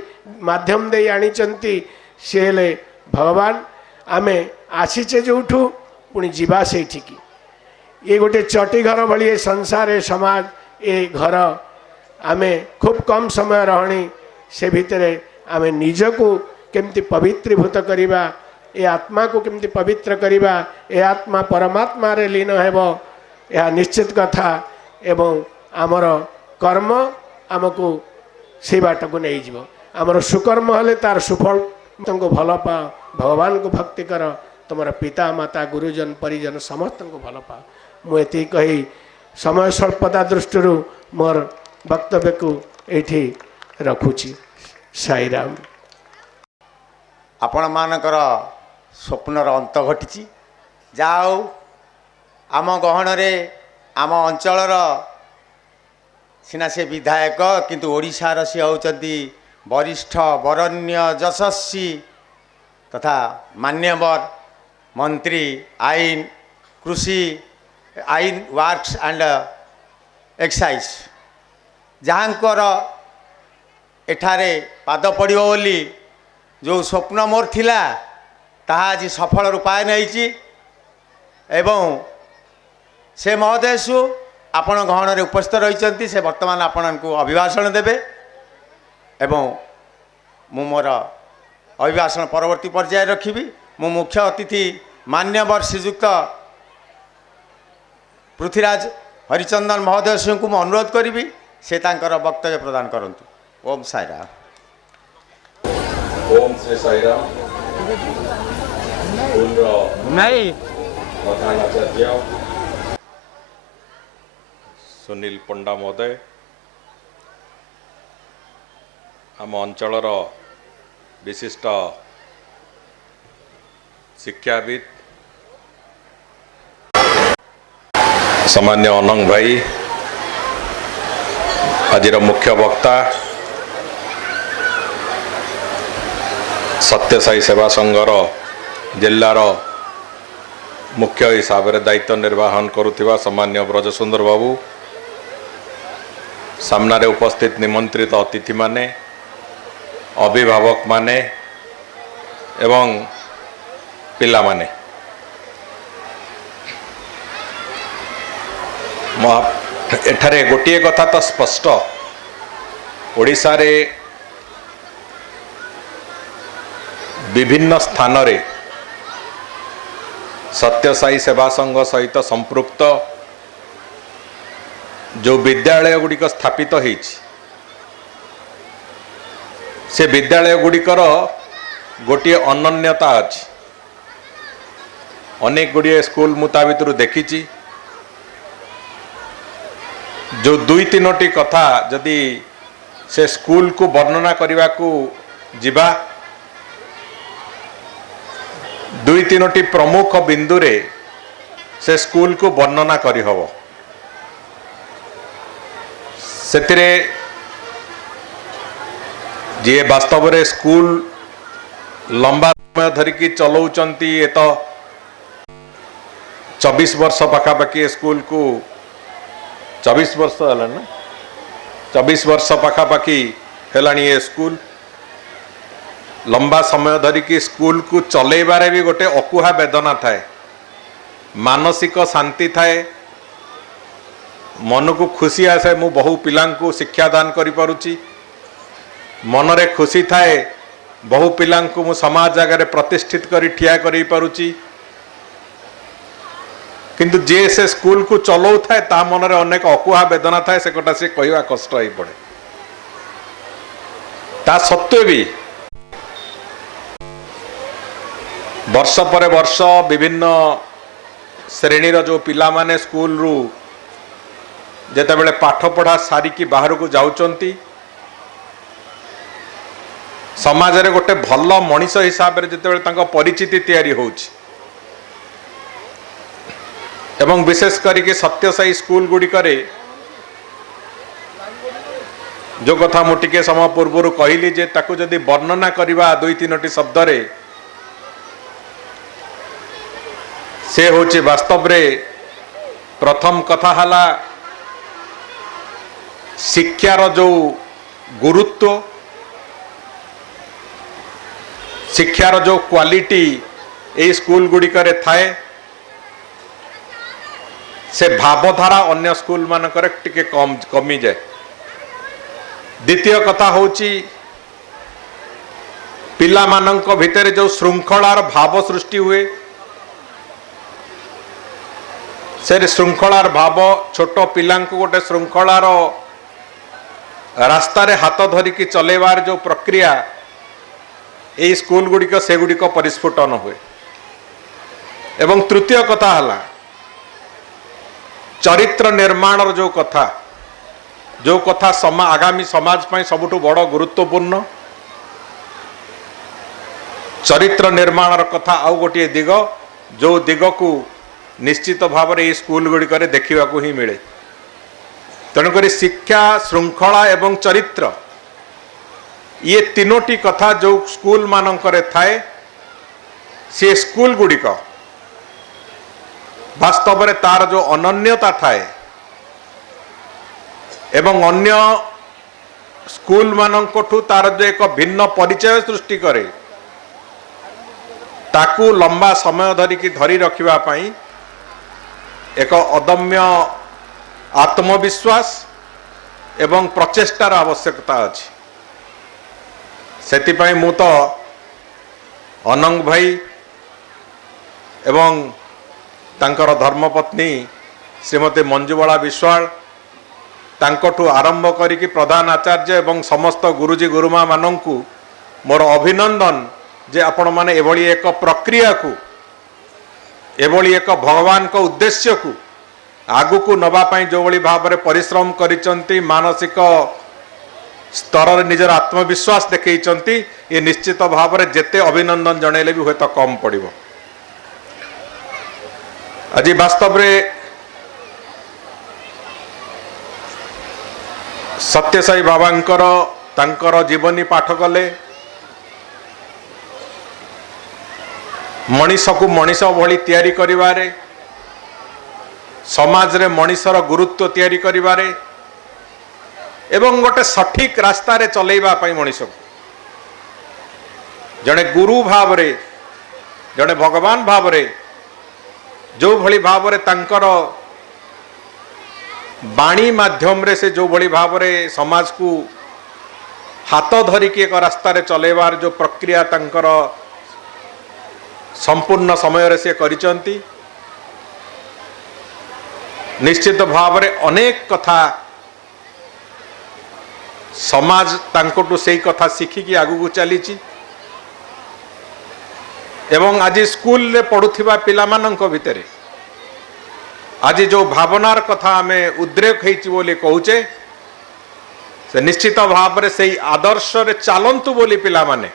ମାଧ୍ୟମ ଦେଇ ଆଣିଛନ୍ତି ସେ ହେଲେ ଭଗବାନ। ଆମେ ଆସିଛେ ଯେଉଁଠୁ ପୁଣି ଯିବା ସେଇଠିକି। ଏ ଗୋଟେ ଚଟି ଘର ଭଳି ଏ ସଂସାର, ଏ ସମାଜ, ଏ ଘର ଆମେ ଖୁବ୍ କମ୍ ସମୟ ରହଣି। ସେ ଭିତରେ ଆମେ ନିଜକୁ କେମିତି ପବିତ୍ରୀଭୂତ କରିବା, ଏ ଆତ୍ମାକୁ କେମିତି ପବିତ୍ର କରିବା, ଏ ଆତ୍ମା ପରମାତ୍ମାରେ ଲୀନ ହେବ, ଏହା ନିଶ୍ଚିତ କଥା। ଏବଂ ଆମର କର୍ମ ଆମକୁ ସେଇ ବାଟକୁ ନେଇଯିବ। ଆମର ସୁକର୍ମ ହେଲେ ତାର ସୁଫଳ ତୁମକୁ ଭଲ ପାଅ, ଭଗବାନଙ୍କୁ ଭକ୍ତି କର, ତୁମର ପିତା ମାତା ଗୁରୁଜନ ପରିଜନ ସମସ୍ତଙ୍କୁ ଭଲ ପାଅ। ମୁଁ ଏତିକି କହି ସମୟ ସ୍ୱଳ୍ପତା ଦୃଷ୍ଟିରୁ ମୋର ବକ୍ତବ୍ୟକୁ ଏଇଠି ରଖୁଛି। ସାଇରାମ। ଆପଣମାନଙ୍କର ସ୍ୱପ୍ନର ଅନ୍ତ ଘଟିଛି। ଯାହା ହଉ ଆମ ଗହଣରେ ଆମ ଅଞ୍ଚଳର ସିନା ସେ ବିଧାୟକ, କିନ୍ତୁ ଓଡ଼ିଶାର ସିଏ ହେଉଛନ୍ତି ବରିଷ୍ଠ ବରଣ୍ୟ ଯଶସ୍ୱୀ ତଥା ମାନ୍ୟବର ମନ୍ତ୍ରୀ ଆଇନ, କୃଷି, ଆଇନ, ୱାର୍କସ ଆଣ୍ଡ ଏକ୍ସାଇଜ, ଯାହାଙ୍କର ଏଠାରେ ପାଦ ପଡ଼ିବ ବୋଲି ଯେଉଁ ସ୍ୱପ୍ନ ମୋର ଥିଲା ତାହା ଆଜି ସଫଳ ରୂପାୟନ ହେଇଛି। ଏବଂ ସେ ମହୋଦୟସୁ ଆପଣ ଗହଣରେ ଉପସ୍ଥିତ ରହିଛନ୍ତି, ସେ ବର୍ତ୍ତମାନ ଆପଣଙ୍କୁ ଅଭିଭାଷଣ ଦେବେ ଏବଂ ମୁଁ ମୋର ଅଭିଭାଷଣ ପରବର୍ତ୍ତୀ ପର୍ଯ୍ୟାୟରେ ରଖିବି। ମୁଁ ମୁଖ୍ୟ ଅତିଥି ମାନ୍ୟବର ଶ୍ରୀଯୁକ୍ତ ପୃଥ୍ୱୀରାଜ ହରିଚନ୍ଦନ ମହୋଦୟଙ୍କୁ ମୁଁ ଅନୁରୋଧ କରିବି ସେ ତାଙ୍କର ବକ୍ତବ୍ୟ ପ୍ରଦାନ କରନ୍ତୁ। ଓମ୍ ସାଇରାମ। ओम श्री साईराम। प्रधानाचार्य सुनील पंडा महोदय, आम अंचलर विशिष्ट शिक्षाविद सामान्य अनंग भाई, आजिर मुख्य वक्ता सत्यसाई सेवा संघर जिल्लार मुख्य हिसाब से दायित्व निर्वाहन करुथिबा सामान्य ब्रजसुंदर बाबू, सामने उपस्थित निमंत्रित अतिथि माने, अभिभावक माने एवं पिला माने, एठारे गोटे कथा तो स्पष्ट, ओडिशा रे विभिन्न स्थान रे सत्यसाई सेवा संघ सहित संपृक्त जो विद्यालय गुड़िक स्थापित होइछि, से विद्यालय गुड़िकर गोटे अनन्यता अछि। अनेक गुड़िए स्कूल मुता भितर देखी जो दुई तीनोटी कथा जदि से स्कूल को वर्णना करने को जिबा दुई तीनोटी प्रमुख बिंदु रे से स्कूल को वर्णना करी हबो सेतिरे जे वास्तव रे स्कूल लंबा समय धरिकी चलाउचंती ए तो 24 वर्ष पाखापाखि स्कूल को 24 वर्ष है ना 24 वर्ष पाखापाखि हेलानी ए स्कूल लंबा समय धरिकी स्कूल को चलेबारे भी गोटे अकुहा वेदना थाए मानसिक शांति थाए मन को खुशी आसे मु बहु पिलां को शिक्षा दान करि पारुची मनरे खुशी थाए बहु पिलां को मु समाज जगह प्रतिष्ठित करी ठिया करि पारुची किंतु जे से स्कूल को चलाउ थाए ता मनरे अनेक अकुहा वेदना थाए से कोटा से कहवा कष्ट होई पड़े ता सत्वे भी वर्ष पर वर्ष विभिन्न श्रेणीर जो पिला माने स्कूल रु जेते बेले पाठ पढ़ा सारिकी बाहर को जाउचंती समाज रे गोटे भल मनीष हिसाब रे जेते बेले तांको परिचिति तैयारी होउची एवं विशेष करिके सत्यसाई स्कूल गुडी करे जो कथा मु टिके समय पूर्व कहली जे ताकू जदि वर्णना करबा दुई तीनोटी शब्द रे से होची वास्तव रे प्रथम कथा हला शिक्षार जो गुरुत्व शिक्षार जो क्वालिटी ए स्कूल गुड़िकर थाए से भावधारा अन्य स्कूल मानकर टिके कम कमी जाए द्वितीय कथा होची पिला मानक भितर जो श्रृंखलार भाव सृष्टि हुए से श्रृंखलार भाव छोट पिला गोटे श्रृंखलार रास्ता रे हाथ धरिकी चलेबार जो प्रक्रिया ए स्कूल गुड़िक से गुड़िक परिस्फुटन हुए एवं तृतीय कथा हला चरित्र निर्माण जो कथा आगामी समाज पाई सबुठु बड़ गुरुत्वपूर्ण चरित्र निर्माण कथा आउ गोटे दिग जो दिग को निश्चित भाव में स्कूल गुड़िक देखा ही मिले तेणुक शिक्षा श्रृंखला एवं चरित्र ये तीनोटी कथा जो स्कूल मानकर थाए से स्कूल गुड़िक वास्तव में तार जो अनन्यता थाए एवं अन्य स्कूल मानकठू तार जो एक भिन्न परिचय सृष्टि करे ताकू लंबा समय धरिकी धरी रखिबा पाई एक अदम्य आत्मविश्वास एवं प्रचेष्टार आवश्यकता अछि सेतिपाई मु तो अनंग भाई एवं तांकर धर्मपत्नी श्रीमती मंजुबाला विश्वाल तांकठू आरंभ करिकी प्रधान आचार्य एवं समस्त गुरुजी गुरुमा मानंकु मोर अभिनंदन जे आपण माने एभली एक प्रक्रिया को एभली एक भगवान को उद्देश्य को आगु को नबा पाई जो भली भाव में परिश्रम करिसंती मानसिक स्तर रे निजर आत्मविश्वास देखैचंती ये निश्चित भाव में जेते अभिनंदन जणैले भी होता कम पड़िबो आज वास्तव रे सत्यसाई बाबांकर तांकर जीवनी पाठ कले मनीष को मनीष भली तैयारी करिवारे समाज रे मनीषर गुरुत्व तैयारी करिवारे एवं गोटे सठिक रास्ता रे चलेबा पाई मनीष को जड़े गुरु भाव रे जड़े भगवान भाव रे जो भली भाव रे तांकर बाणी माध्यम रे से जो भली भाव रे समाज को हाथ धरिकी एक रास्ता रे चलेबार जो प्रक्रिया तांकर संपूर्ण समय रे से करिचंती निश्चित भाव रे अनेक कथा समाज तांकोटू से कथा शिखिकी आगु को चलीची एवं आज स्कूल रे पढ़ुथिबा पिला मानंक भितरे आज जो भावनार कथा आम उद्रेक होली कहूचे से निश्चित भाव में से आदर्श रे चलतु बोली पिला माने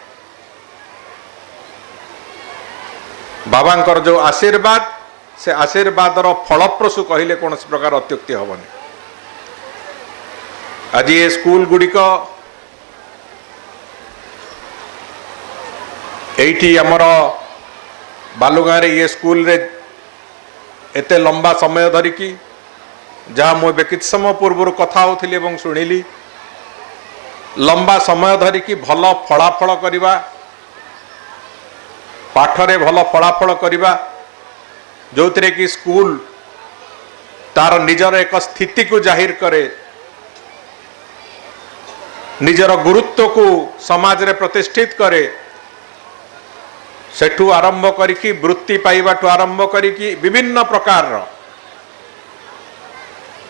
बाबांकर जो आशीर्वाद से आशीर्वाद फलप्रसू कहले कौन प्रकार अत्युक्ति हेनी। आज ये स्कूल गुड़िक एठी आमर बालुगाँ रे ये स्कूल रे एते लंबा समय धरिकी जहाँ मुझे किछ समय पूर्व कथा होती एवं शुणिली लंबा समय धरिकी भल फलाफल करवा पाठरे भल फलाफल करवा जो थे कि स्कूल तार निजर एक स्थिति को जाहिर करे निजर गुरुत्व को समाज रे प्रतिष्ठित करे सेठू आरंभ करिकी वृत्ति पाइबाठू आरंभ करिकी विभिन्न प्रकार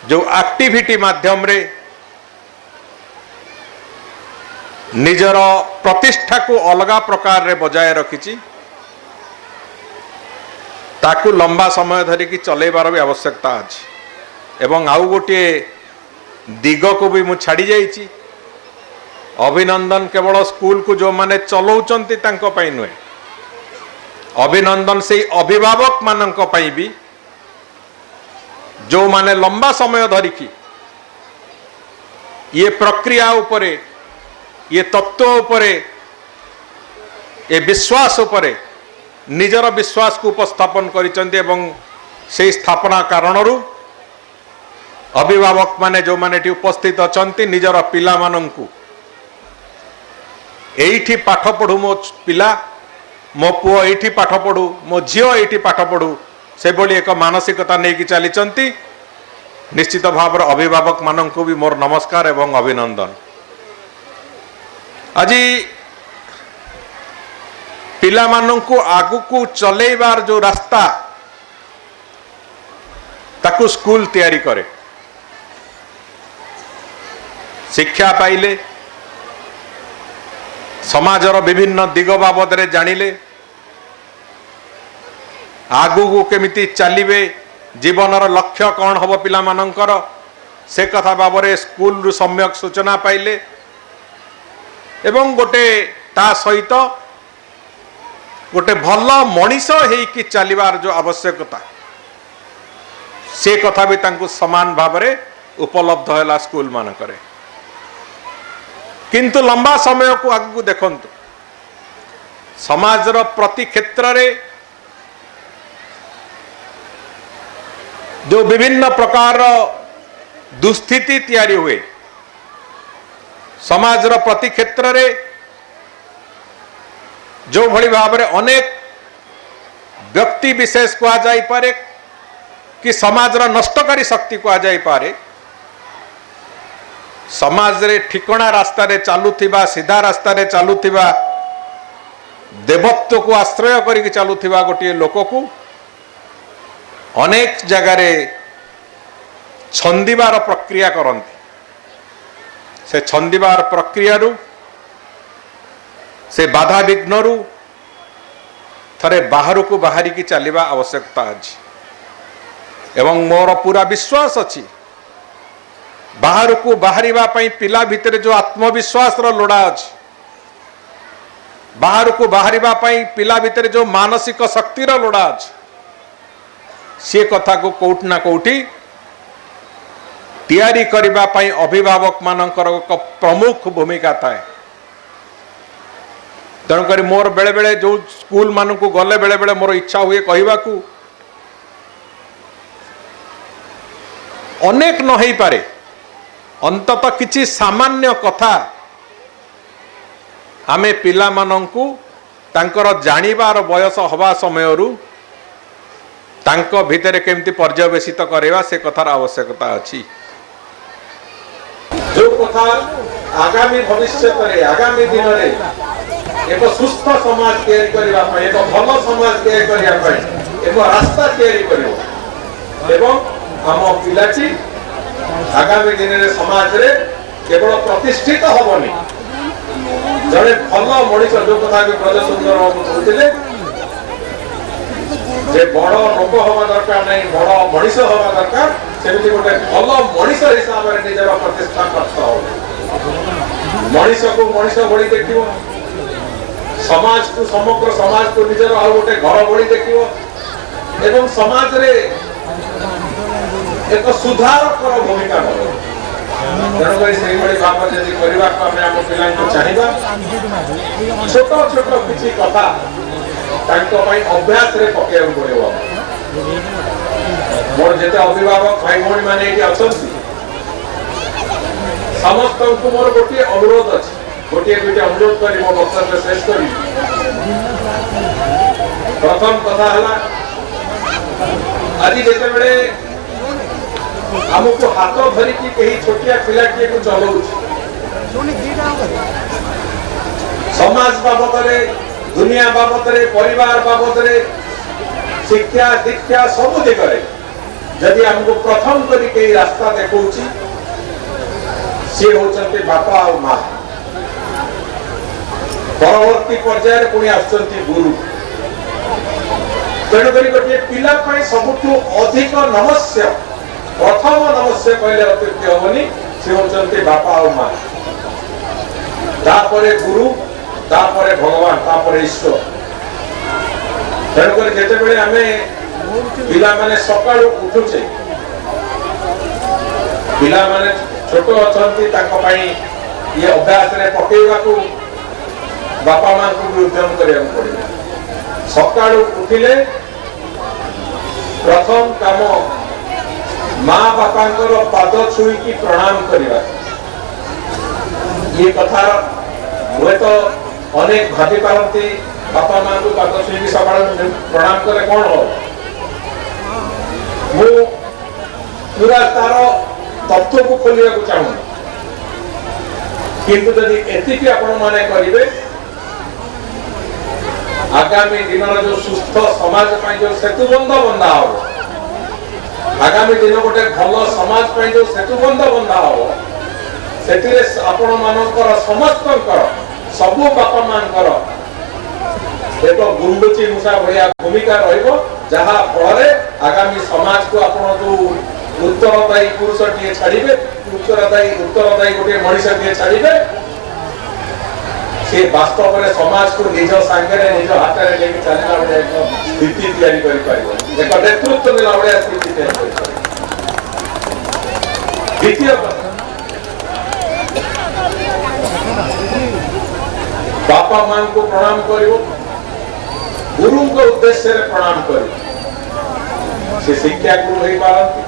जो एक्टिविटी माध्यम रे निजर प्रतिष्ठा को अलगा प्रकार रे बजाय रखिची ताकू लंबा समय धरिकी चलेबार भी आवश्यकता अछि एवं आउ गोटे दिग को भी मु छाड़ी जाइची। अभिनंदन केवल स्कूल को जो माने चलाउचंती तांको पई नुहे अभिनंदन से अभिभावक मानक पई भी जो माने लंबा समय धरिकी ये प्रक्रिया उपरे ये तत्व उपरे ये विश्वास उपरे निजर विश्वास को उपस्थापन करिसेंती एवं से स्थापना कारणरू अभिभावक माने जो माने उपस्थित अछंती निजर पिला माननकू एठी पाठ पढ़ू मो पिला मो पुओ एठी पाठ पढ़ू मो झियो एठी पाठ पढ़ू से भली एक मानसिकता नहीं कि चली निश्चित भाव अभिभावक माननकू भी मोर नमस्कार एवं अभिनंदन। आज पिला माननकू आगु को चलेबार जो रास्ता ताकू स्कूल तैयारी करे शिक्षा पाइले समाजर विभिन्न दिग बाबद रे जानिले आगु को केमिति चलिबे जीवनर लक्ष्य कौन हम पिला मानकर से कथा बाबरे स्कूल रु सम्यक सूचना पाइले एवं गोटे ता सहित गोटे भल मनीष होइकि चलिबार जो आवश्यकता से कथा भी तांकु समान भाव में उपलब्ध है स्कूल मानकरे किंतु लंबा समय को आगु देखंतु समाजर प्रति क्षेत्र रे जो विभिन्न प्रकार दुस्थिति तैयारी हुए समाजर प्रति क्षेत्र रे जो भली भाव में अनेक व्यक्ति विशेष कहा जाई पारे कि समाजर नष्टकारी शक्ति कहा जाई पारे समाज रे ठिकणा रास्ता रे चालुथिबा सीधा रास्ता रे चालुथिबा देवत्व को आश्रय करिक चालुथिबा गोटे लोक को अनेक जगार छंदिबार प्रक्रिया करंती से छंदिबार प्रक्रिया रु से बाधा विघ्न रु थरे बाहर को बाहरी की चलिबा आवश्यकता अछि एवं मोर पूरा विश्वास अछि बाहर को बाहरिबा पई पिला भितरे जो आत्मविश्वास रो लोड़ा अछि बाहर को बाहरिबा पई पिला भितरे जो मानसिक शक्ति रो लोड़ा अछि से कथा को कोउठ ना कोउठी तैयारी करिबा पई अभिभावक मानकर एक प्रमुख भूमिका थाए तेणुक मोर बेले बेले जो स्कूल मान को गले बेले बेले मोर इच्छा हुए कहवा को अनेक न हो पारे अंतत किछि सामान्य कथा आमे पिला मानंकु तांकर जानिबार बयस हवा समयरु तांको भितरे केमती पर्यवेसित करवा से कथार आवश्यकता अछि जो कथा आगामी भविष्य करे आगामी दिन रे एक सुस्थ समाज तैयारी करबा पय एक भल समाज तैयारी करबा पय एक रास्ता तैयारी करबो एवं हम पिलाची आगामी दिन रे समाज रे केवल प्रतिष्ठित होबनी जड़े भल मनीष जो कथा भी ब्रज सुंदर बाबू कहते যে বড় লোক হওয়া দরকার নাই, বড় মଣିଷ হওয়া দরকার, সেମିତି ଗୋଟେ ଭଲ ମଣିଷ ହିସାବରେ ନିଜର ପ୍ରତିଷ୍ଠା ପ୍ରାପ୍ତ ହବ। ମଣିଷକୁ ମଣିଷ ଭଳି ଦେଖିବ, ସମାଜକୁ ସମଗ୍ର ସମାଜକୁ ନିଜର ଆଉ ଗୋଟେ ଘର ଭଳି ଦେଖିବ ଏବଂ ସମାଜରେ ଏକ ସୁଧାରକର ଭୂମିକା ନେବ। ତେଣୁକରି ସେଇଭଳି ଭାବରେ ଯଦି କରିବାକୁ ଆମେ ଆମ ପିଲାଙ୍କୁ ଚାହିଁବା, ଛୋଟ ଛୋଟ କିଛି କଥା ତାଙ୍କ ପାଇଁ ଅଭ୍ୟାସରେ ପକେଇବାକୁ ପଡ଼ିବ। ମୋର ଯେତେ ଅଭିଭାବକ ଭାଇ ଭଉଣୀ ମାନେ ଏଠି ଅଛନ୍ତି, ସମସ୍ତଙ୍କୁ ମୋର ଗୋଟିଏ ଅନୁରୋଧ ଅଛି, ଗୋଟିଏ ଦୁଇଟା ଅନୁରୋଧ କରି ମୋ ବକ୍ତବ୍ୟ ଶେଷ କରିବି। ପ୍ରଥମ କଥା ହେଲା, ଆଜି ଯେତେବେଳେ ଆମକୁ ହାତ ଧରିକି କେହି ଛୋଟିଆ ପିଲାଟିଏକୁ ଚଲଉଛି, ସମାଜ ବାବଦରେ, ଦୁନିଆ ବାବଦରେ, ପରିବାର ବାବଦରେ, ଶିକ୍ଷା ଦୀକ୍ଷା ସବୁ ଦିଗରେ ଯଦି ଆମକୁ ପ୍ରଥମ କରି କେହି ରାସ୍ତା ଦେଖାଉଛି, ସିଏ ହଉଛନ୍ତି ବାପା ଆଉ ମା। ପରବର୍ତ୍ତୀ ପର୍ଯ୍ୟାୟରେ ପୁଣି ଆସୁଛନ୍ତି ଗୁରୁ। ତେଣୁକରି ଗୋଟିଏ ପିଲା ପାଇଁ ସବୁଠୁ ଅଧିକ ନମସ୍ୟ, ପ୍ରଥମ ନମସ୍ୟ କହିଲେ ଅତ୍ୟୁକ୍ତି ହବନି, ସେ ହଉଛନ୍ତି ବାପା ଆଉ ମା, ତାପରେ ଗୁରୁ, ତାପରେ ଭଗବାନ, ତାପରେ ଈଶ୍ୱର। ତେଣୁକରି ଯେତେବେଳେ ଆମେ ପିଲାମାନେ ସକାଳୁ ଉଠୁଛେ, ପିଲାମାନେ ଛୋଟ ଅଛନ୍ତି, ତାଙ୍କ ପାଇଁ ଇଏ ଅଭ୍ୟାସରେ ପକେଇବାକୁ ବାପା ମାଙ୍କୁ ବି ଉଦ୍ୟମ କରିବାକୁ ପଡ଼ିବ। ସକାଳୁ ଉଠିଲେ ପ୍ରଥମ କାମ ମା ବାପାଙ୍କର ପାଦ ଛୁଇଁକି ପ୍ରଣାମ କରିବା। ଇଏ କଥା ହୁଏତ ଅନେକ ଭାବି ପାରନ୍ତି, ବାପା ମାଙ୍କୁ ପାଦ ଛୁଇଁକି ସକାଳୁ ପ୍ରଣାମ କଲେ କଣ ହବ? ମୁଁ ପୁରା ତାର ତତ୍ତ୍ୱକୁ ଖୋଲିବାକୁ ଚାହୁଁନି, କିନ୍ତୁ ଯଦି ଏତିକି ଆପଣ ମାନେ କରିବେ, ଆଗାମୀ ଦିନର ଯୋଉ ସୁସ୍ଥ ସମାଜ ପାଇଁ ଯୋଉ ସେତୁବନ୍ଧ ବନ୍ଧା ହବ, ଆଗାମୀ ଦିନ ଗୋଟେ ଭଲ ସମାଜ ପାଇଁ ଯୋଉ ସେତୁବନ୍ଧ ବନ୍ଧା ହବ, ସେଥିରେ ଆପଣ ମାନଙ୍କର ସମସ୍ତଙ୍କର, ସବୁ ବାପା ମାଙ୍କର ଏକ ଗୁଣ୍ଡୁଚି ମୂଷା ଭଳିଆ ଭୂମିକା ରହିବ, ଯାହା ଫଳରେ ଆଗାମୀ ସମାଜକୁ ଆପଣ ଯୋଉ ଉତ୍ତରଦାୟୀ ପୁରୁଷଟିଏ ଛାଡ଼ିବେ, ଉତ୍ତରଦାୟୀ ଗୋଟିଏ ମଣିଷଟିଏ ଛାଡ଼ିବେ, ସେ ବାସ୍ତବରେ ସମାଜକୁ ନିଜ ସାଙ୍ଗରେ ନିଜ ହାତରେ ନେଇକି ଚାଲିଲା ଭଳିଆ ଏକ ସ୍ଥିତି ତିଆରି କରିପାରିବ, ଏକ ନେତୃତ୍ୱ ନେଲା ଭଳିଆ ସ୍ଥିତି ତିଆରି କରିପାରିବ। ଦ୍ୱିତୀୟ କଥା, ବାପା ମାଙ୍କୁ ପ୍ରଣାମ କରିବ, ଗୁରୁଙ୍କ ଉଦ୍ଦେଶ୍ୟରେ ପ୍ରଣାମ କରିବ। ସେ ଶିକ୍ଷା ଗୁରୁ ହେଇପାରନ୍ତି,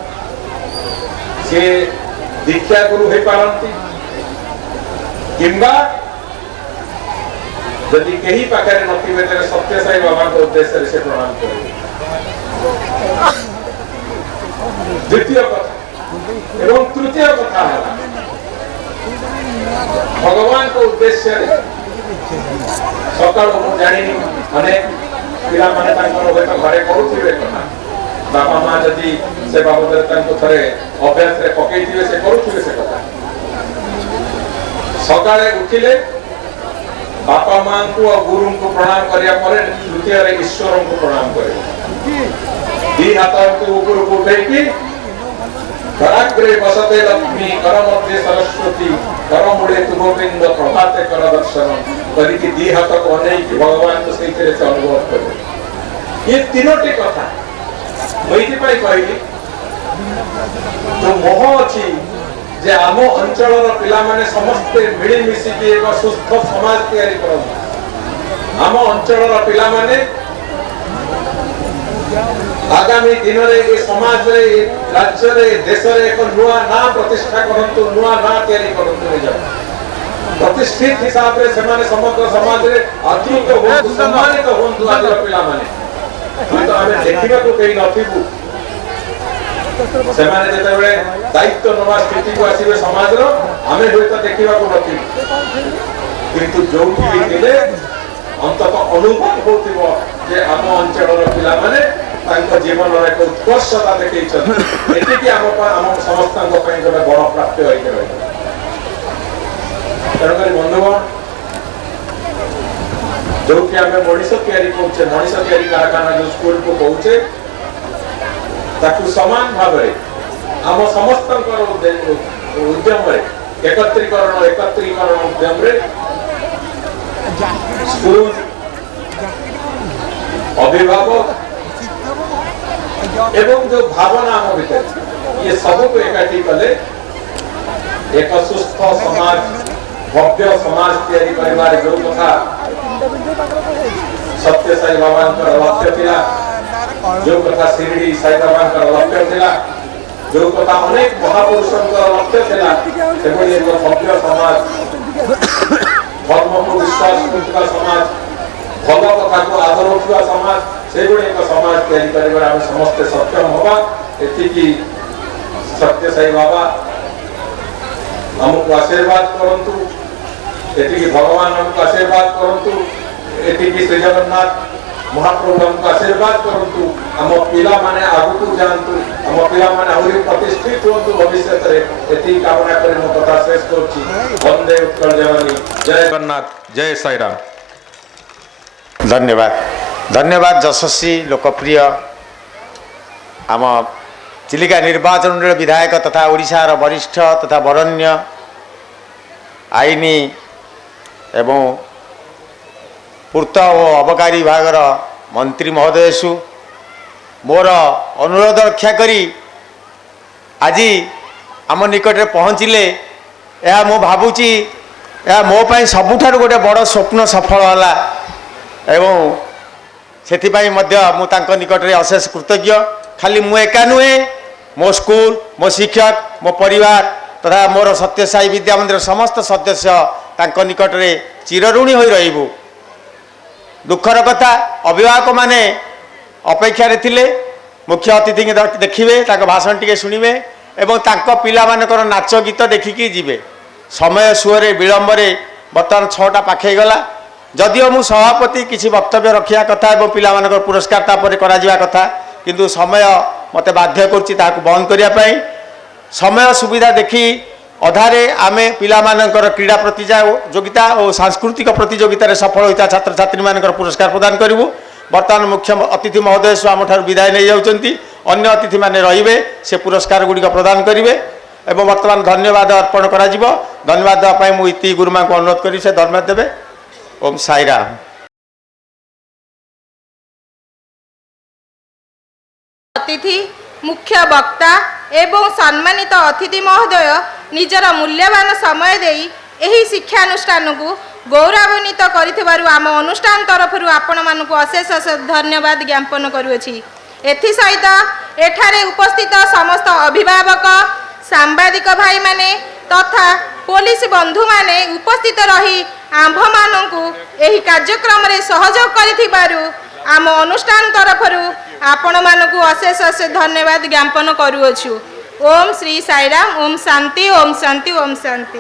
ସେ ଦୀକ୍ଷା ଗୁରୁ ହେଇପାରନ୍ତି, କିମ୍ବା ଯଦି କେହି ପାଖରେ ନଥିବେ ତେବେ ସତ୍ୟସାଇ ବାବାଙ୍କ ଉଦ୍ଦେଶ୍ୟରେ ସେ ପ୍ରଣାମ କରିବେ। ଦ୍ୱିତୀୟ କଥା ଏବଂ ତୃତୀୟ କଥା ହେଲା, ଭଗବାନଙ୍କ ଉଦ୍ଦେଶ୍ୟରେ ସକାଳୁ, ମୁଁ ଜାଣିନି ଅନେକ ପିଲାମାନେ ତାଙ୍କର ହୁଏତ ଘରେ କରୁଥିବେ କଥା, ବାପା ମା ଯଦି ସେ ବାବଦରେ ତାଙ୍କୁ ଥରେ ଅଭ୍ୟାସରେ ପକେଇଥିବେ, ସେ କରୁଥିବେ ସେ କଥା। ସକାଳେ ଉଠିଲେ ବାପା ମାଙ୍କୁ ଆଉ ଗୁରୁଙ୍କୁ ପ୍ରଣାମ କରିବା ପରେ ତୃତୀୟରେ ଈଶ୍ୱରଙ୍କୁ ପ୍ରଣାମ କରିବ। ଦି ହାତ ଉପରକୁ ଉଠେଇକି, କରାଗ୍ରେ ବସତେ ଲକ୍ଷ୍ମୀ, କର ମଧ୍ୟରେ ସରସ୍ୱତୀ, କର ମୂଳେ ତୁ ଗୋବିନ୍ଦ, ପ୍ରଭାତେ କର ଦର୍ଶନ କରିକି ଦି ହାତକୁ ଅନେଇକି ଭଗବାନଙ୍କୁ ସେଇଥିରେ ସେ ଅନୁଭବ କରିବ। ଇଏ ତିନୋଟି କଥା ମୁଁ ଏଇଥିପାଇଁ କହିଲି, ଯୋଉ ମୋହ ଅଛି ଯେ ଆମ ଅଞ୍ଚଳର ପିଲାମାନେ ସମସ୍ତେ ମିଳିମିଶିକି ଏକ ସୁସ୍ଥ ସମାଜ ତିଆରି କରନ୍ତି, ଆମ ଅଞ୍ଚଳର ପିଲାମାନେ ଆଗାମୀ ଦିନରେ ଏ ସମାଜରେ, ରାଜ୍ୟରେ, ଦେଶରେ ଏକ ନୂଆ ନାଁ ପ୍ରତିଷ୍ଠା କରନ୍ତୁ, ନୂଆ ନାଁ ତିଆରି କରନ୍ତୁ, ନିଜ ପ୍ରତିଷ୍ଠିତ ହିସାବରେ ସେମାନେ ସମଗ୍ର ସମାଜରେ ଆଦୃତ ହୁଅନ୍ତୁ, ସମ୍ମାନିତ ହୁଅନ୍ତୁ। ଆଜିର ପିଲାମାନେ ହୁଏତ ଆମେ ଦେଖିବାକୁ କେହି ନଥିବୁ, ସେମାନେ ଯେତେବେଳେ ଦାୟିତ୍ୱ ନେବା ସ୍ଥିତିକୁ ଆସିବେ ସମାଜର, ଆମେ ହୁଏତ ଦେଖିବାକୁ ନଥିବୁ, କିନ୍ତୁ ଯୋଉଠି ବି ଥିଲେ ଅନ୍ତତଃ ଅନୁଭବ ହଉଥିବ ଯେ ଆମ ଅଞ୍ଚଳର ପିଲାମାନେ ତାଙ୍କ ଜୀବନର ଏକ ଉତ୍କର୍ଷତା ଦେଖେଇଛନ୍ତି। ଏତିକି ଆମ ସମସ୍ତଙ୍କ ପାଇଁ ଗୋଟେ ବଡ଼ ପ୍ରାପ୍ୟ ହେଇକି ରହିବ। ତେଣୁକରି ବନ୍ଧୁଗଣ, जो कि आम मनीष तैयारी कौचे मनीष तैयारी कारखाना जो स्कूल को कौचे ताकू समान भाव आम समस्त उद्यम एकत्रीकरण उद्यम स्कूल अभिभावक एवं जो भावना आम भीतर ये सब को एकाठी कले एक सुस्थ समाज भव्य समाज तैयारी करिवार जो कथा सत्य साई बाबा लक्ष्य थिला जो कथा शिरडी साई बाबा लक्ष्य थिला जो कथा अनेक महापुरुषों लक्ष्य थिला सेभଳି एक भव्य समाज धर्म को विश्वास करता समाज भल कथा को आदर रखा समाज सेभଳି एक समाज तैयारी करिवार हम समस्त सक्षम होगा एतिकी सत्य साई बाबा हमको आशीर्वाद करंतु एतिकी भगवान हमको आशीर्वाद करंतु एतिकी श्री जगन्नाथ महाप्रभु हमको आशीर्वाद करंतु हम पिला माने आगु को जानतु हम पिला माने आहुरी प्रतिष्ठित होतु भविष्य रे एतिकी कामना करी मो कथा शेष करछि वंदे उत्कल जननी जय जगन्नाथ जय साई राम। धन्यवाद धन्यवाद यशस्वी लोकप्रिय आम चिलिका निर्वाचन मंडल विधायक तथा ओडिशार वरिष्ठ तथा बरण्य आईनी एवं पूर्त और अबकारी विभाग मंत्री महोदयसु मोर अनुरोध रक्षा करी आज आम निकट में पहुँचले यह मु भावुची यह मो पाई सबुठारु गोटे बड़ स्वप्न सफल होला एवं सेथिपाई मध्य मु तांको निकट में अशेष कृतज्ञ। खाली मु एका नुहे मो स्कूल मो शिक्षक मो परिवार तथा मोर सत्य साई विद्या मंदिर समस्त सदस्य तांको निकट में चिरऋणी हो रहिबु। दुखर कथा अभिभावक माने अपेक्षा रे थिले मुख्य अतिथि देखिए भाषण टिके शुणिबे एवं तांको पिला मानकर नाच गीत देखिकी जिबे। समय सुअरे विलंबरे बर्तमान 6टा पाखे गला जदिओ मु सभापति किसी वक्तव्य रखिया कथा एवं पिला मानकर पुरस्कार तापर करा जिवा कथा किंतु समय मते बाध्य करछि ताकू बंद करिया पई समय सुविधा देखी अधारे आमे पिला मानकर क्रीड़ा प्रतियोगिता और सांस्कृतिक प्रतियोगिता सफल होता छात्र छात्री मानकर पुरस्कार प्रदान करूँ। वर्तमान मुख्य अतिथि महोदय आम ठार विदाय नहीं जाउछंती अन्य अतिथि माने रहिबे से पुरस्कार गुड़िक प्रदान करेंगे एवं वर्तमान धन्यवाद अर्पण करा जिवो। धन्यवाद देवाई मुझे इति गुरुमा को अनुरोध करी से धन्यवाद देवे। ओम साई राम। अतिथि मुख्य वक्ता एवं सम्मानित अतिथि महोदय निजर मूल्यवान समय देई एही शिक्षानुष्ठान को गौरवान्वित करिथिबारु आम अनुष्ठान तरफरु आपण मानकु अशेष अशेष धन्यवाद ज्ञापन करुअछि। एथि सहित एठारे उपस्थित समस्त अभिभावक सांबादिक भाई माने तथा पुलिस बंधु माने उपस्थित रही आंभ मानकु एही कार्यक्रम रे सहयोग करिथिबारु आम अनुष्ठान तरफरु आपण मानकु अशेष अशेष धन्यवाद ज्ञापन करुअछु। ओम श्री साईराम। ओम शांति ओम शांति ओम शांति।